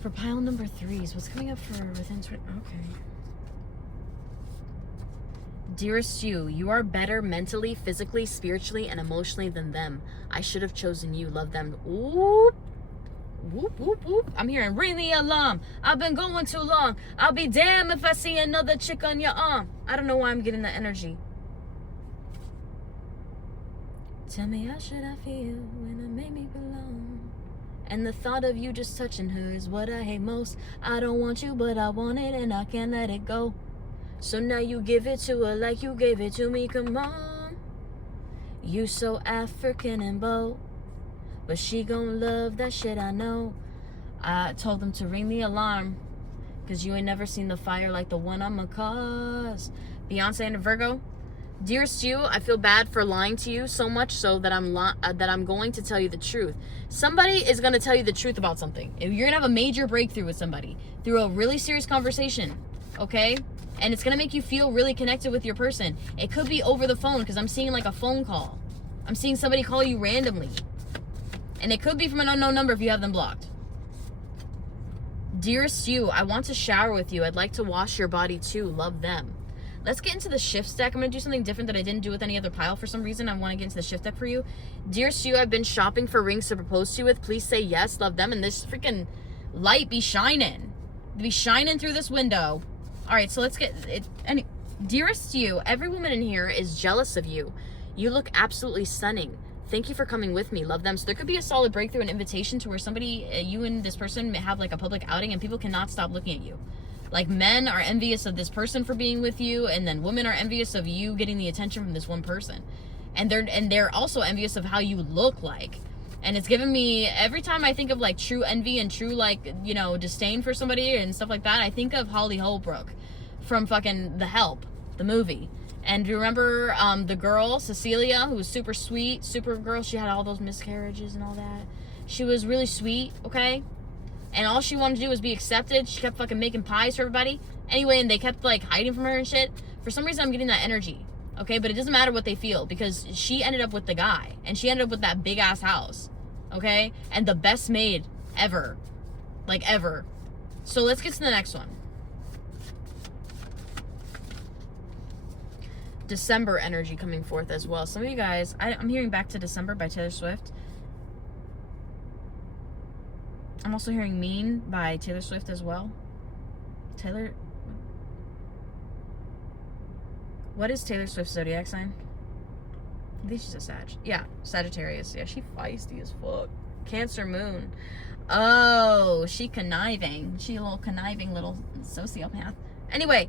For pile number 3s, what's coming up for within 20? Okay. Dearest you are better mentally, physically, spiritually, and emotionally than them. I should have chosen you. Love them. Whoop. Whoop, whoop, whoop. I'm hearing ring the alarm. I've been going too long. I'll be damned if I see another chick on your arm. I don't know why I'm getting that energy. Tell me how should I feel when I make me belong? And the thought of you just touching her is what I hate most. I don't want you, but I want it, and I can't let it go. So now you give it to her like you gave it to me. Come on. You so African and bold, but she gon' love that shit, I know. I told them to ring the alarm, cause you ain't never seen the fire like the one I'ma cause. Beyonce and Virgo. Dearest you, I feel bad for lying to you, so much so that I'm going to tell you the truth. Somebody is going to tell you the truth about something. You're going to have a major breakthrough with somebody through a really serious conversation, okay? And it's going to make you feel really connected with your person. It could be over the phone, because I'm seeing like a phone call. I'm seeing somebody call you randomly. And it could be from an unknown number if you have them blocked. Dearest you, I want to shower with you. I'd like to wash your body too. Love them. Let's get into the shifts deck. I'm going to do something different that I didn't do with any other pile for some reason. I want to get into the shift deck for you. Dearest you, I've been shopping for rings to propose to you with. Please say yes. Love them. And this freaking light be shining. Be shining through this window. All right, so let's get it. Dearest you, every woman in here is jealous of you. You look absolutely stunning. Thank you for coming with me. Love them. So there could be a solid breakthrough and invitation to where somebody, you and this person may have like a public outing and people cannot stop looking at you. Like men are envious of this person for being with you, and then women are envious of you getting the attention from this one person. And they're also envious of how you look like. And it's given me, every time I think of like true envy and true like, you know, disdain for somebody and stuff like that, I think of Holly Holbrook from fucking The Help, the movie. And do you remember the girl, Cecilia, who was super sweet, super girl? She had all those miscarriages and all that. She was really sweet, okay? And all she wanted to do was be accepted. She kept fucking making pies for everybody. Anyway, and they kept like hiding from her and shit. For some reason, I'm getting that energy, okay? But it doesn't matter what they feel, because she ended up with the guy. And she ended up with that big ass house, okay? And the best maid ever. Like ever. So let's get to the next one. December energy coming forth as well. Some of you guys, I'm hearing Back to December by Taylor Swift. I'm also hearing Mean by Taylor Swift as well. Taylor, what is Taylor Swift's zodiac sign? I think she's a Sag. Yeah, Sagittarius. Yeah, she feisty as fuck. Cancer moon. Oh, she conniving. She a little conniving little sociopath. Anyway,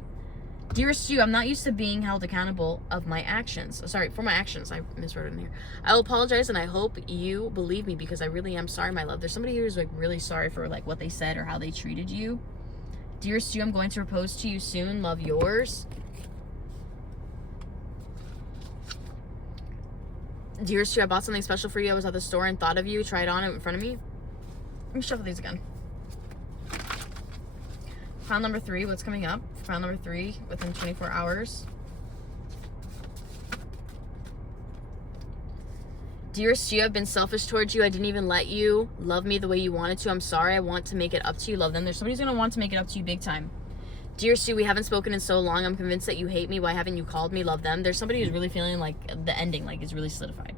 dearest you, I'm not used to being held accountable of my actions. Sorry, for my actions. I miswrote it in here. I'll apologize, and I hope you believe me, because I really am sorry, my love. There's somebody here who's like really sorry for like what they said or how they treated you. Dearest you, I'm going to propose to you soon. Love, yours. Dearest you, I bought something special for you. I was at the store and thought of you. Tried on it in front of me. Let me shuffle these again. Pile number 3, what's coming up? Pile number 3 within 24 hours. Dearest you, I've been selfish towards you. I didn't even let you love me the way you wanted to. I'm sorry. I want to make it up to you. Love them. There's somebody who's going to want to make it up to you big time. Dearest you, we haven't spoken in so long. I'm convinced that you hate me. Why haven't you called me? Love them. There's somebody who's really feeling like the ending, like is really solidified.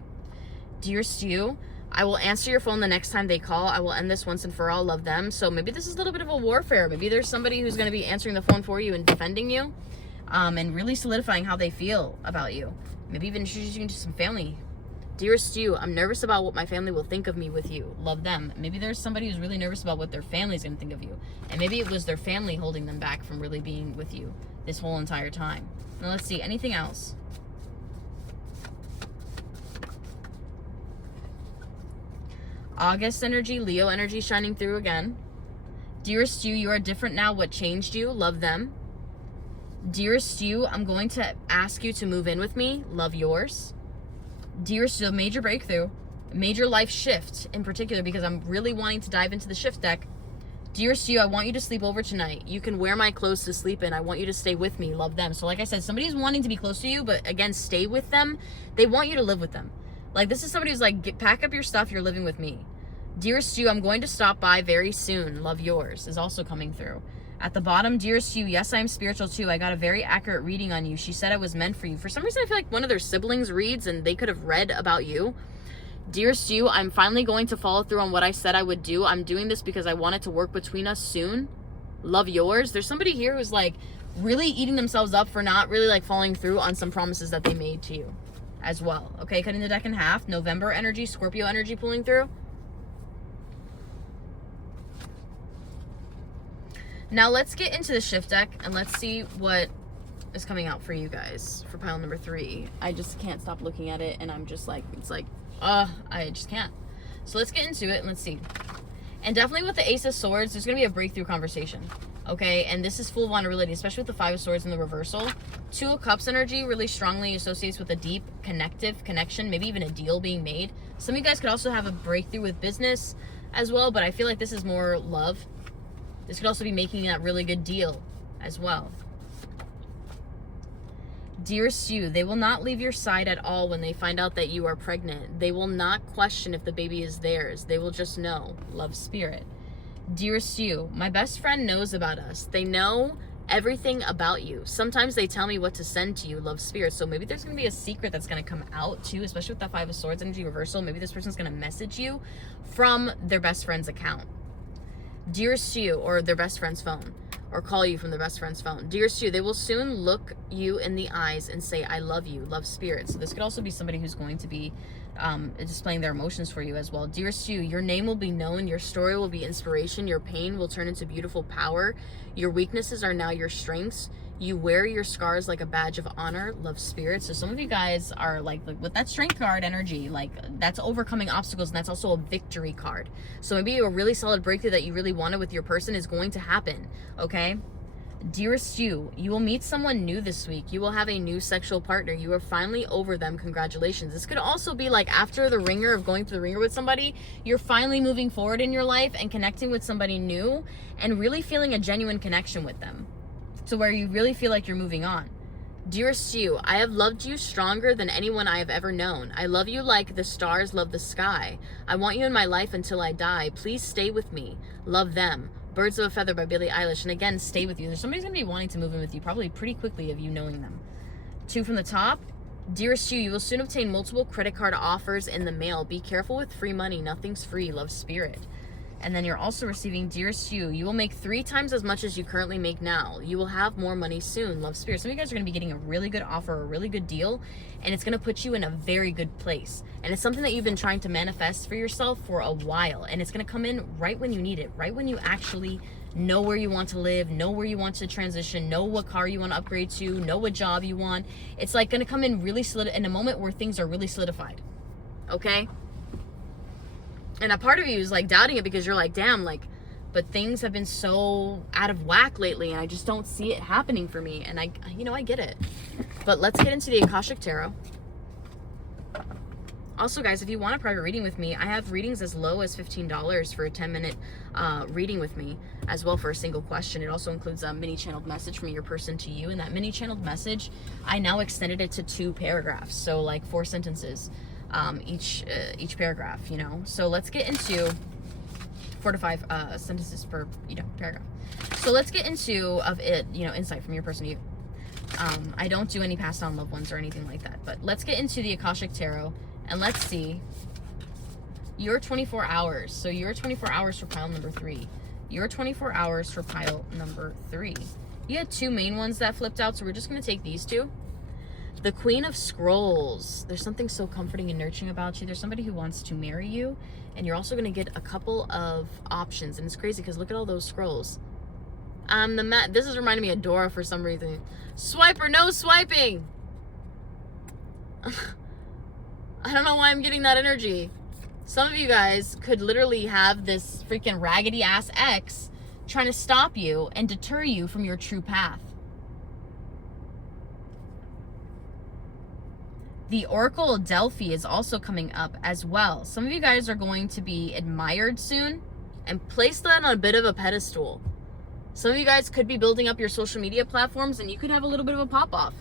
Dearest you, I will answer your phone the next time they call. I will end this once and for all. Love them. So maybe this is a little bit of a warfare. Maybe there's somebody who's going to be answering the phone for you and defending you, and really solidifying how they feel about you. Maybe even introducing you to some family. Dearest you, I'm nervous about what my family will think of me with you. Love them. Maybe there's somebody who's really nervous about what their family's going to think of you. And maybe it was their family holding them back from really being with you this whole entire time. Now let's see. Anything else? August energy, Leo energy shining through again. Dearest you, you are different now. What changed you? Love them. Dearest you, I'm going to ask you to move in with me. Love, yours. Dearest you, a major breakthrough, a major life shift in particular, because I'm really wanting to dive into the shift deck. Dearest you, I want you to sleep over tonight. You can wear my clothes to sleep in. I want you to stay with me. Love them. So like I said, somebody's wanting to be close to you, but again, stay with them. They want you to live with them. Like, this is somebody who's like, pack up your stuff. You're living with me. Dearest you, I'm going to stop by very soon. Love, yours is also coming through. At the bottom, dearest you, yes, I'm spiritual too. I got a very accurate reading on you. She said I was meant for you. For some reason, I feel like one of their siblings reads and they could have read about you. Dearest you, I'm finally going to follow through on what I said I would do. I'm doing this because I want it to work between us soon. Love, yours. There's somebody here who's like really eating themselves up for not really like following through on some promises that they made to you as well. Okay, cutting the deck in half. November energy, Scorpio energy pulling through. Now let's get into the shift deck and let's see what is coming out for you guys for pile number 3. I just can't stop looking at it, and I'm just like, it's like, I just can't. So let's get into it and let's see. And definitely with the Ace of Swords, there's going to be a breakthrough conversation. Okay, and this is full vulnerability, especially with the 5 of Swords in the reversal. 2 of Cups energy really strongly associates with a deep connective connection, maybe even a deal being made. Some of you guys could also have a breakthrough with business as well, but I feel like this is more love. This could also be making that really good deal as well. Dearest you, they will not leave your side at all when they find out that you are pregnant. They will not question if the baby is theirs. They will just know. Love, spirit. Dearest you, my best friend knows about us. They know everything about you. Sometimes they tell me what to send to you, love spirit. So maybe there's going to be a secret that's going to come out too, especially with that Five of Swords energy reversal. Maybe this person's going to message you from their best friend's account. Dearest you, or their best friend's phone, or call you from their best friend's phone. Dearest you, they will soon look you in the eyes and say, I love you, love spirit. So this could also be somebody who's going to be displaying their emotions for you as well. Dearest you, your name will be known, your story will be inspiration, your pain will turn into beautiful power, your weaknesses are now your strengths, you wear your scars like a badge of honor, love spirit. So some of you guys are like with that strength card energy, like that's overcoming obstacles, and that's also a victory card. So maybe a really solid breakthrough that you really wanted with your person is going to happen, okay? Dearest you, you will meet someone new this week. You will have a new sexual partner. You are finally over them. Congratulations. This could also be like after the ringer of going through the ringer with somebody, you're finally moving forward in your life and connecting with somebody new and really feeling a genuine connection with them, to where you really feel like you're moving on. Dearest you, I have loved you stronger than anyone I have ever known. I love you like the stars love the sky. I want you in my life until I die. Please stay with me. Love them. Birds of a Feather by Billie Eilish. And again, stay with you. There's somebody's going to be wanting to move in with you probably pretty quickly of you knowing them. 2 from the top. Dearest you, you will soon obtain multiple credit card offers in the mail. Be careful with free money. Nothing's free. Love spirit. And then you're also receiving, dearest you, you will make 3 times as much as you currently make now. You will have more money soon. Love spirit. Some of you guys are going to be getting a really good offer, a really good deal, and it's going to put you in a very good place. And it's something that you've been trying to manifest for yourself for a while, and it's going to come in right when you need it, right when you actually know where you want to live, know where you want to transition, know what car you want to upgrade to, know what job you want. It's like going to come in really solid in a moment where things are really solidified. Okay? And a part of you is like doubting it because you're like, damn, like, but things have been so out of whack lately and I just don't see it happening for me. And I get it. But let's get into the Akashic Tarot. Also, guys, if you want a private reading with me, I have readings as low as $15 for a 10-minute reading with me, as well for a single question. It also includes a mini channeled message from your person to you. And that mini channeled message, I now extended it to 2 paragraphs. So like 4 sentences. Each paragraph, you know. So let's get into 4 to 5 sentences per, paragraph. So let's get into insight from your person to you. I don't do any passed on loved ones or anything like that, but let's get into the Akashic Tarot and let's see your 24 hours. So your 24 hours for pile number 3. Your 24 hours for pile number 3. You had 2 main ones that flipped out, so we're just going to take these 2. The Queen of Scrolls. There's something so comforting and nurturing about you. There's somebody who wants to marry you, and you're also going to get a couple of options. And it's crazy because look at all those scrolls. This is reminding me of Dora for some reason. Swipe or no swiping. I don't know why I'm getting that energy. Some of you guys could literally have this freaking raggedy ass ex trying to stop you and deter you from your true path. The Oracle of Delphi is also coming up as well. Some of you guys are going to be admired soon and place that on a bit of a pedestal. Some of you guys could be building up your social media platforms and you could have a little bit of a pop-off.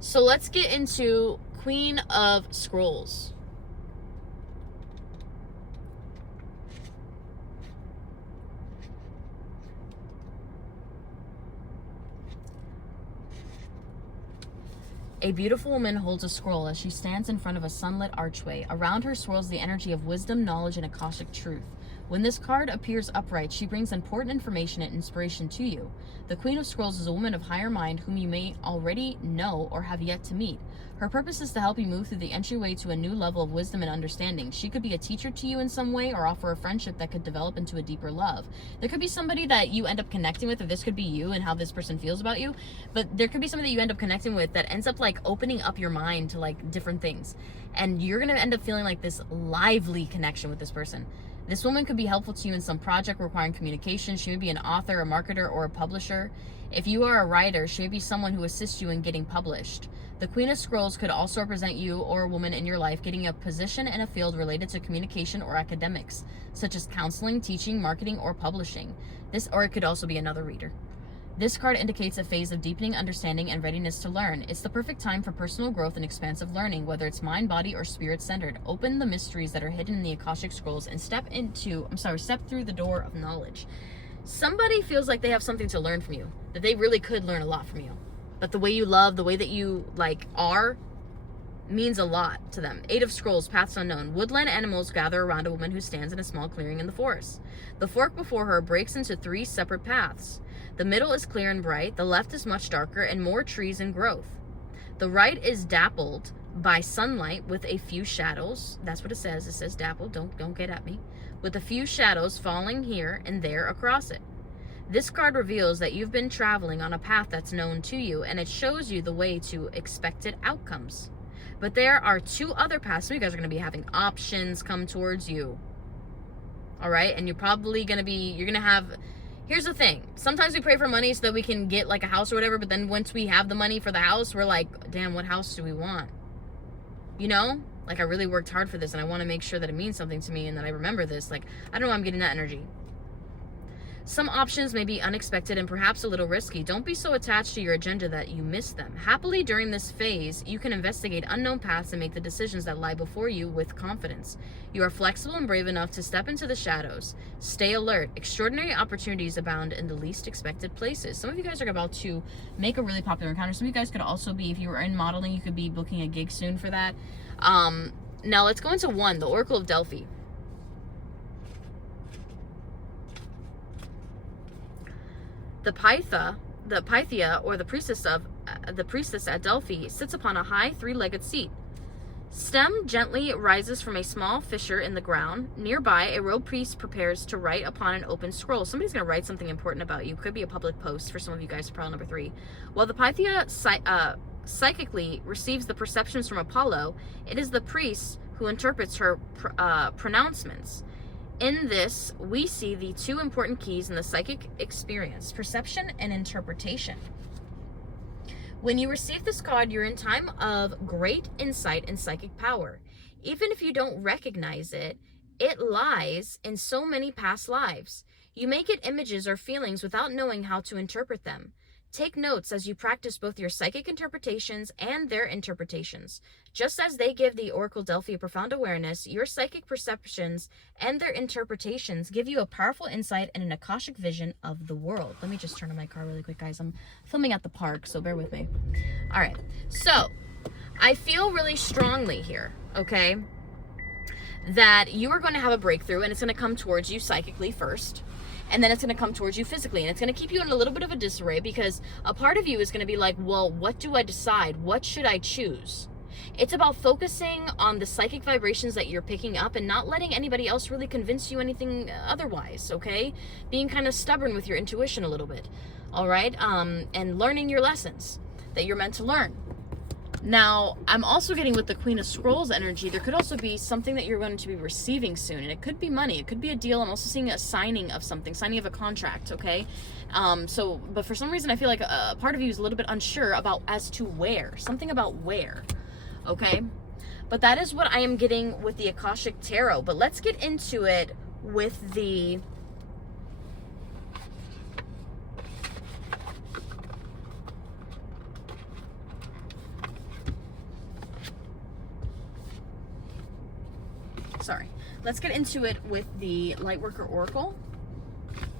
So let's get into Queen of Scrolls. A beautiful woman holds a scroll as she stands in front of a sunlit archway. Around her swirls the energy of wisdom, knowledge, and Akashic truth. When this card appears upright, she brings important information and inspiration to you. The Queen of Scrolls is a woman of higher mind whom you may already know or have yet to meet. Her purpose is to help you move through the entryway to a new level of wisdom and understanding. She could be a teacher to you in some way or offer a friendship that could develop into a deeper love. There could be somebody that you end up connecting with, or this could be you and how this person feels about you, but there could be somebody that you end up connecting with that ends up like opening up your mind to like different things. And you're going to end up feeling like this lively connection with this person. This woman could be helpful to you in some project requiring communication. She may be an author, a marketer, or a publisher. If you are a writer, she may be someone who assists you in getting published. The Queen of Scrolls could also represent you or a woman in your life getting a position in a field related to communication or academics, such as counseling, teaching, marketing, or publishing. Or it could also be another reader. This card indicates a phase of deepening understanding and readiness to learn. It's the perfect time for personal growth and expansive learning, whether it's mind, body, or spirit-centered. Open the mysteries that are hidden in the Akashic Scrolls and step through the door of knowledge. Somebody feels like they have something to learn from you, that they really could learn a lot from you. But the way you love, the way that you are, means a lot to them. 8 of Scrolls, Paths Unknown. Woodland animals gather around a woman who stands in a small clearing in the forest. The fork before her breaks into 3 separate paths. The middle is clear and bright, the left is much darker and more trees and growth. The right is dappled by sunlight with a few shadows. That's what it says dappled, don't get at me. With a few shadows falling here and there across it. This card reveals that you've been traveling on a path that's known to you, and it shows you the way to expected outcomes. But there are 2 other paths. So you guys are going to be having options come towards you. All right? And you're probably going to have... Here's the thing. Sometimes we pray for money so that we can get like a house or whatever, but then once we have the money for the house, we're like, damn, what house do we want? You know? Like, I really worked hard for this and I want to make sure that it means something to me and that I remember this. Like, I don't know, I'm getting that energy. Some options may be unexpected and perhaps a little risky. Don't be so attached to your agenda that you miss them. Happily, during this phase, you can investigate unknown paths and make the decisions that lie before you with confidence. You are flexible and brave enough to step into the shadows. Stay alert. Extraordinary opportunities abound in the least expected places. Some of you guys are about to make a really popular encounter. Some of you guys could also be, if you were in modeling, you could be booking a gig soon for that. Now let's go into 1, the Oracle of Delphi. The Pythia, or the priestess at Delphi, sits upon a high 3-legged seat. Stem gently rises from a small fissure in the ground. Nearby, a robed priest prepares to write upon an open scroll. Somebody's going to write something important about you. Could be a public post for some of you guys, pile number 3. While the Pythia psychically receives the perceptions from Apollo, it is the priest who interprets her pronouncements. In this, we see the 2 important keys in the psychic experience: perception and interpretation. When you receive this card, you're in time of great insight and psychic power. Even if you don't recognize it, it lies in so many past lives. You may get images or feelings without knowing how to interpret them. Take notes as you practice both your psychic interpretations and their interpretations. Just as they give the Oracle Delphi a profound awareness, your psychic perceptions and their interpretations give you a powerful insight and an Akashic vision of the world. Let me just turn on my car really quick, guys. I'm filming at the park, so bear with me. All right. So, I feel really strongly here, okay, that you are going to have a breakthrough, and it's going to come towards you psychically first. And then it's going to come towards you physically, and it's going to keep you in a little bit of a disarray, because a part of you is going to be like, well, what do I decide? What should I choose? It's about focusing on the psychic vibrations that you're picking up and not letting anybody else really convince you anything otherwise, okay? Being kind of stubborn with your intuition a little bit, all right? And learning your lessons that you're meant to learn. Now, I'm also getting with the Queen of Scrolls energy, there could also be something that you're going to be receiving soon, and it could be money, it could be a deal. I'm also seeing a signing of something, signing of a contract, okay? But for some reason, I feel like a part of you is a little bit unsure as to where, something about where, okay? But that is what I am getting with the Akashic Tarot. But let's get into it with the... Let's get into it with the Lightworker Oracle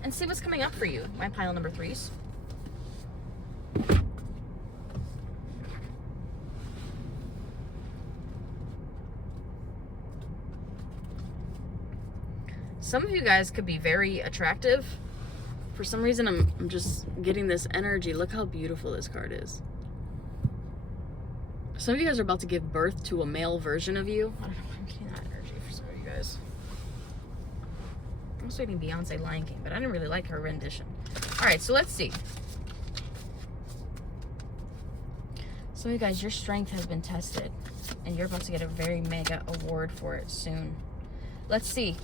and see what's coming up for you, my pile number 3s. Some of you guys could be very attractive. For some reason, I'm just getting this energy. Look how beautiful this card is. Some of you guys are about to give birth to a male version of you. I don't know why I'm getting that energy for some of you guys. I'm also getting Beyonce Lion King, but I didn't really like her rendition. All right, so let's see. Some of you guys, your strength has been tested, and you're about to get a very mega award for it soon. Let's see.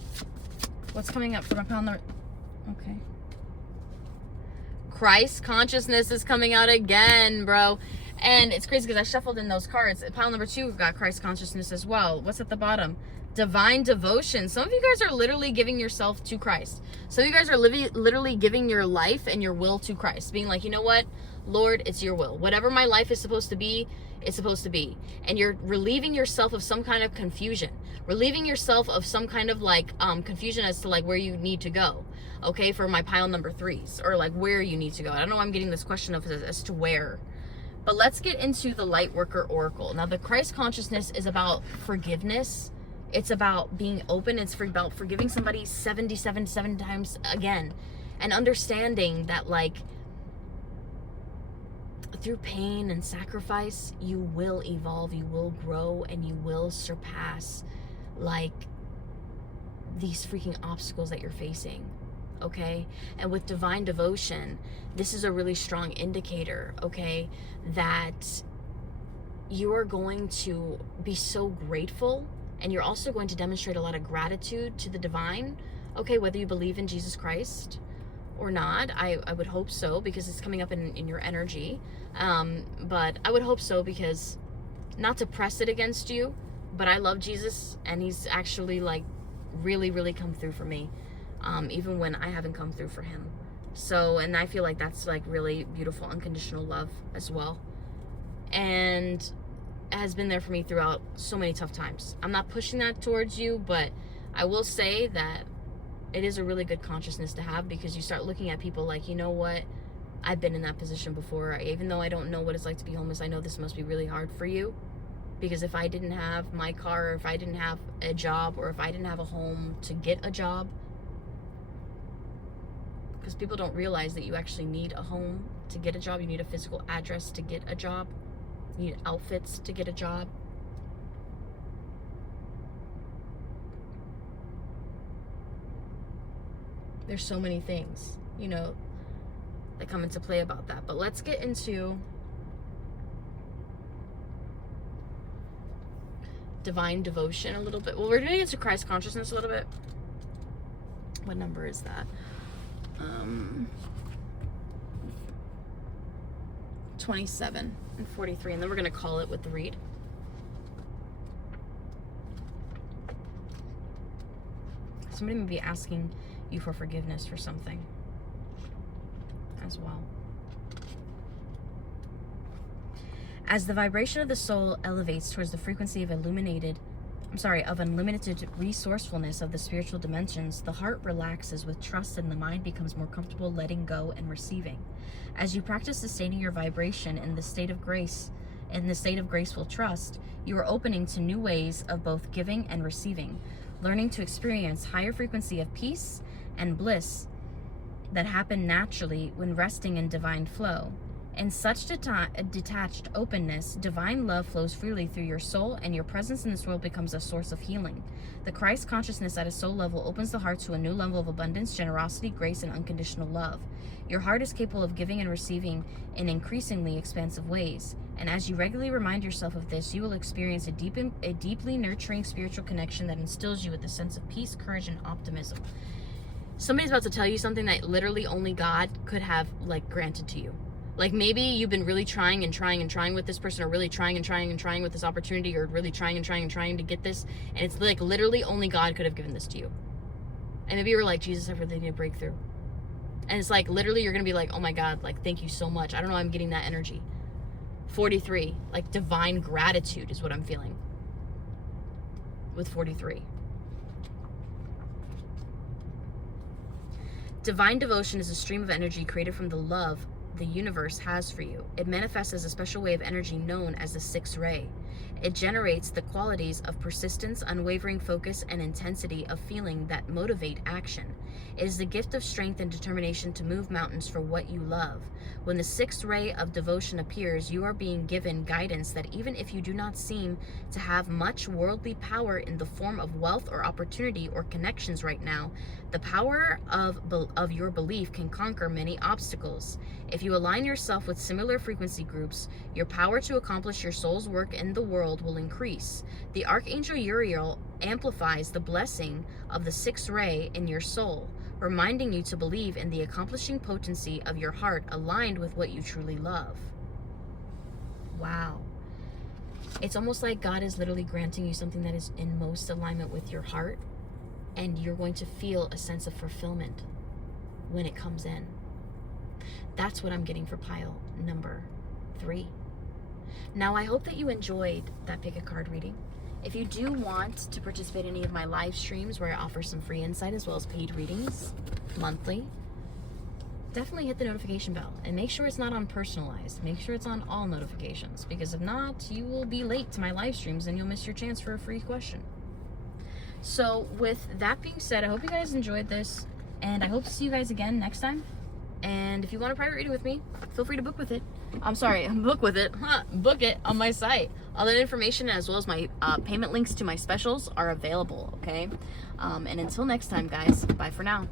What's coming up for my pile number... Okay. Christ consciousness is coming out again, bro. And it's crazy because I shuffled in those cards. Pile number 2, we've got Christ consciousness as well. What's at the bottom? Divine devotion. Some of you guys are literally giving yourself to Christ. Some of you guys are literally giving your life and your will to Christ. Being like, you know what? Lord, it's your will. Whatever my life is supposed to be, it's supposed to be. And you're relieving yourself of some kind of confusion. Relieving yourself of some kind of like confusion as to like where you need to go. Okay, for my pile number 3s. Or like where you need to go. I don't know why I'm getting this question of as to where. But let's get into the light worker oracle. Now the Christ consciousness is about forgiveness. It's about being open. It's about forgiving somebody 77 times again. And understanding that like through pain and sacrifice, you will evolve, you will grow, and you will surpass like these freaking obstacles that you're facing. Okay? And with divine devotion, this is a really strong indicator, okay, that you are going to be so grateful, and you're also going to demonstrate a lot of gratitude to the divine, okay, whether you believe in Jesus Christ or not. I would hope so, because it's coming up in your energy. But I would hope so, because not to press it against you, but I love Jesus, and he's actually like really, really come through for me. Even when I haven't come through for him. So, and I feel like that's like really beautiful, unconditional love as well. And has been there for me throughout so many tough times. I'm not pushing that towards you, but I will say that it is a really good consciousness to have, because you start looking at people like, you know what? I've been in that position before. Even though I don't know what it's like to be homeless, I know this must be really hard for you. Because if I didn't have my car, or if I didn't have a job, or if I didn't have a home to get a job, because people don't realize that you actually need a home to get a job. You need a physical address to get a job. You need outfits to get a job. There's so many things, you know, that come into play about that. But let's get into divine devotion a little bit. Well, we're going to get into Christ consciousness a little bit. What number is that? 27 and 43, and then we're going to call it with the read. Somebody may be asking you for forgiveness for something as well. As the vibration of the soul elevates towards the frequency of unlimited resourcefulness of the spiritual dimensions, the heart relaxes with trust, and the mind becomes more comfortable letting go and receiving. As you practice sustaining your vibration in the state of graceful trust, you are opening to new ways of both giving and receiving, learning to experience higher frequency of peace and bliss that happen naturally when resting in divine flow. In such detached openness, divine love flows freely through your soul, and your presence in this world becomes a source of healing. The Christ consciousness at a soul level opens the heart to a new level of abundance, generosity, grace, and unconditional love. Your heart is capable of giving and receiving in increasingly expansive ways. And as you regularly remind yourself of this, you will experience a deeply nurturing spiritual connection that instills you with a sense of peace, courage, and optimism. Somebody's about to tell you something that literally only God could have like granted to you. Like maybe you've been really trying with this person, or really trying with this opportunity, or really trying to get this, and it's like literally only God could have given this to you. And maybe you're like, Jesus, I really need a breakthrough. And it's like literally you're gonna be like, oh my God, like thank you so much. I don't know, I'm getting that energy. 43, like divine gratitude is what I'm feeling with 43. Divine devotion is a stream of energy created from the love the universe has for you. It manifests as a special way of energy known as the sixth ray. It generates the qualities of persistence, unwavering focus, and intensity of feeling that motivate action. It is the gift of strength and determination to move mountains for what you love. When the sixth ray of devotion appears, you are being given guidance that even if you do not seem to have much worldly power in the form of wealth or opportunity or connections right now, the power of your belief can conquer many obstacles. If you align yourself with similar frequency groups, your power to accomplish your soul's work in the world will increase. The Archangel Uriel amplifies the blessing of the sixth ray in your soul, reminding you to believe in the accomplishing potency of your heart aligned with what you truly love. wow. It's almost like God is literally granting you something that is in most alignment with your heart, and you're going to feel a sense of fulfillment when it comes in. That's what I'm getting for pile number 3. Now, I hope that you enjoyed that pick a card reading. If you do want to participate in any of my live streams where I offer some free insight as well as paid readings monthly, definitely hit the notification bell and make sure it's not on personalized. Make sure it's on all notifications, because if not, you will be late to my live streams and you'll miss your chance for a free question. So with that being said, I hope you guys enjoyed this, and I hope to see you guys again next time. And if you want a private reading with me, feel free to book with it. Book with it. Book it on my site. All that information, as well as my payment links to my specials, are available, okay? And until next time, guys, bye for now.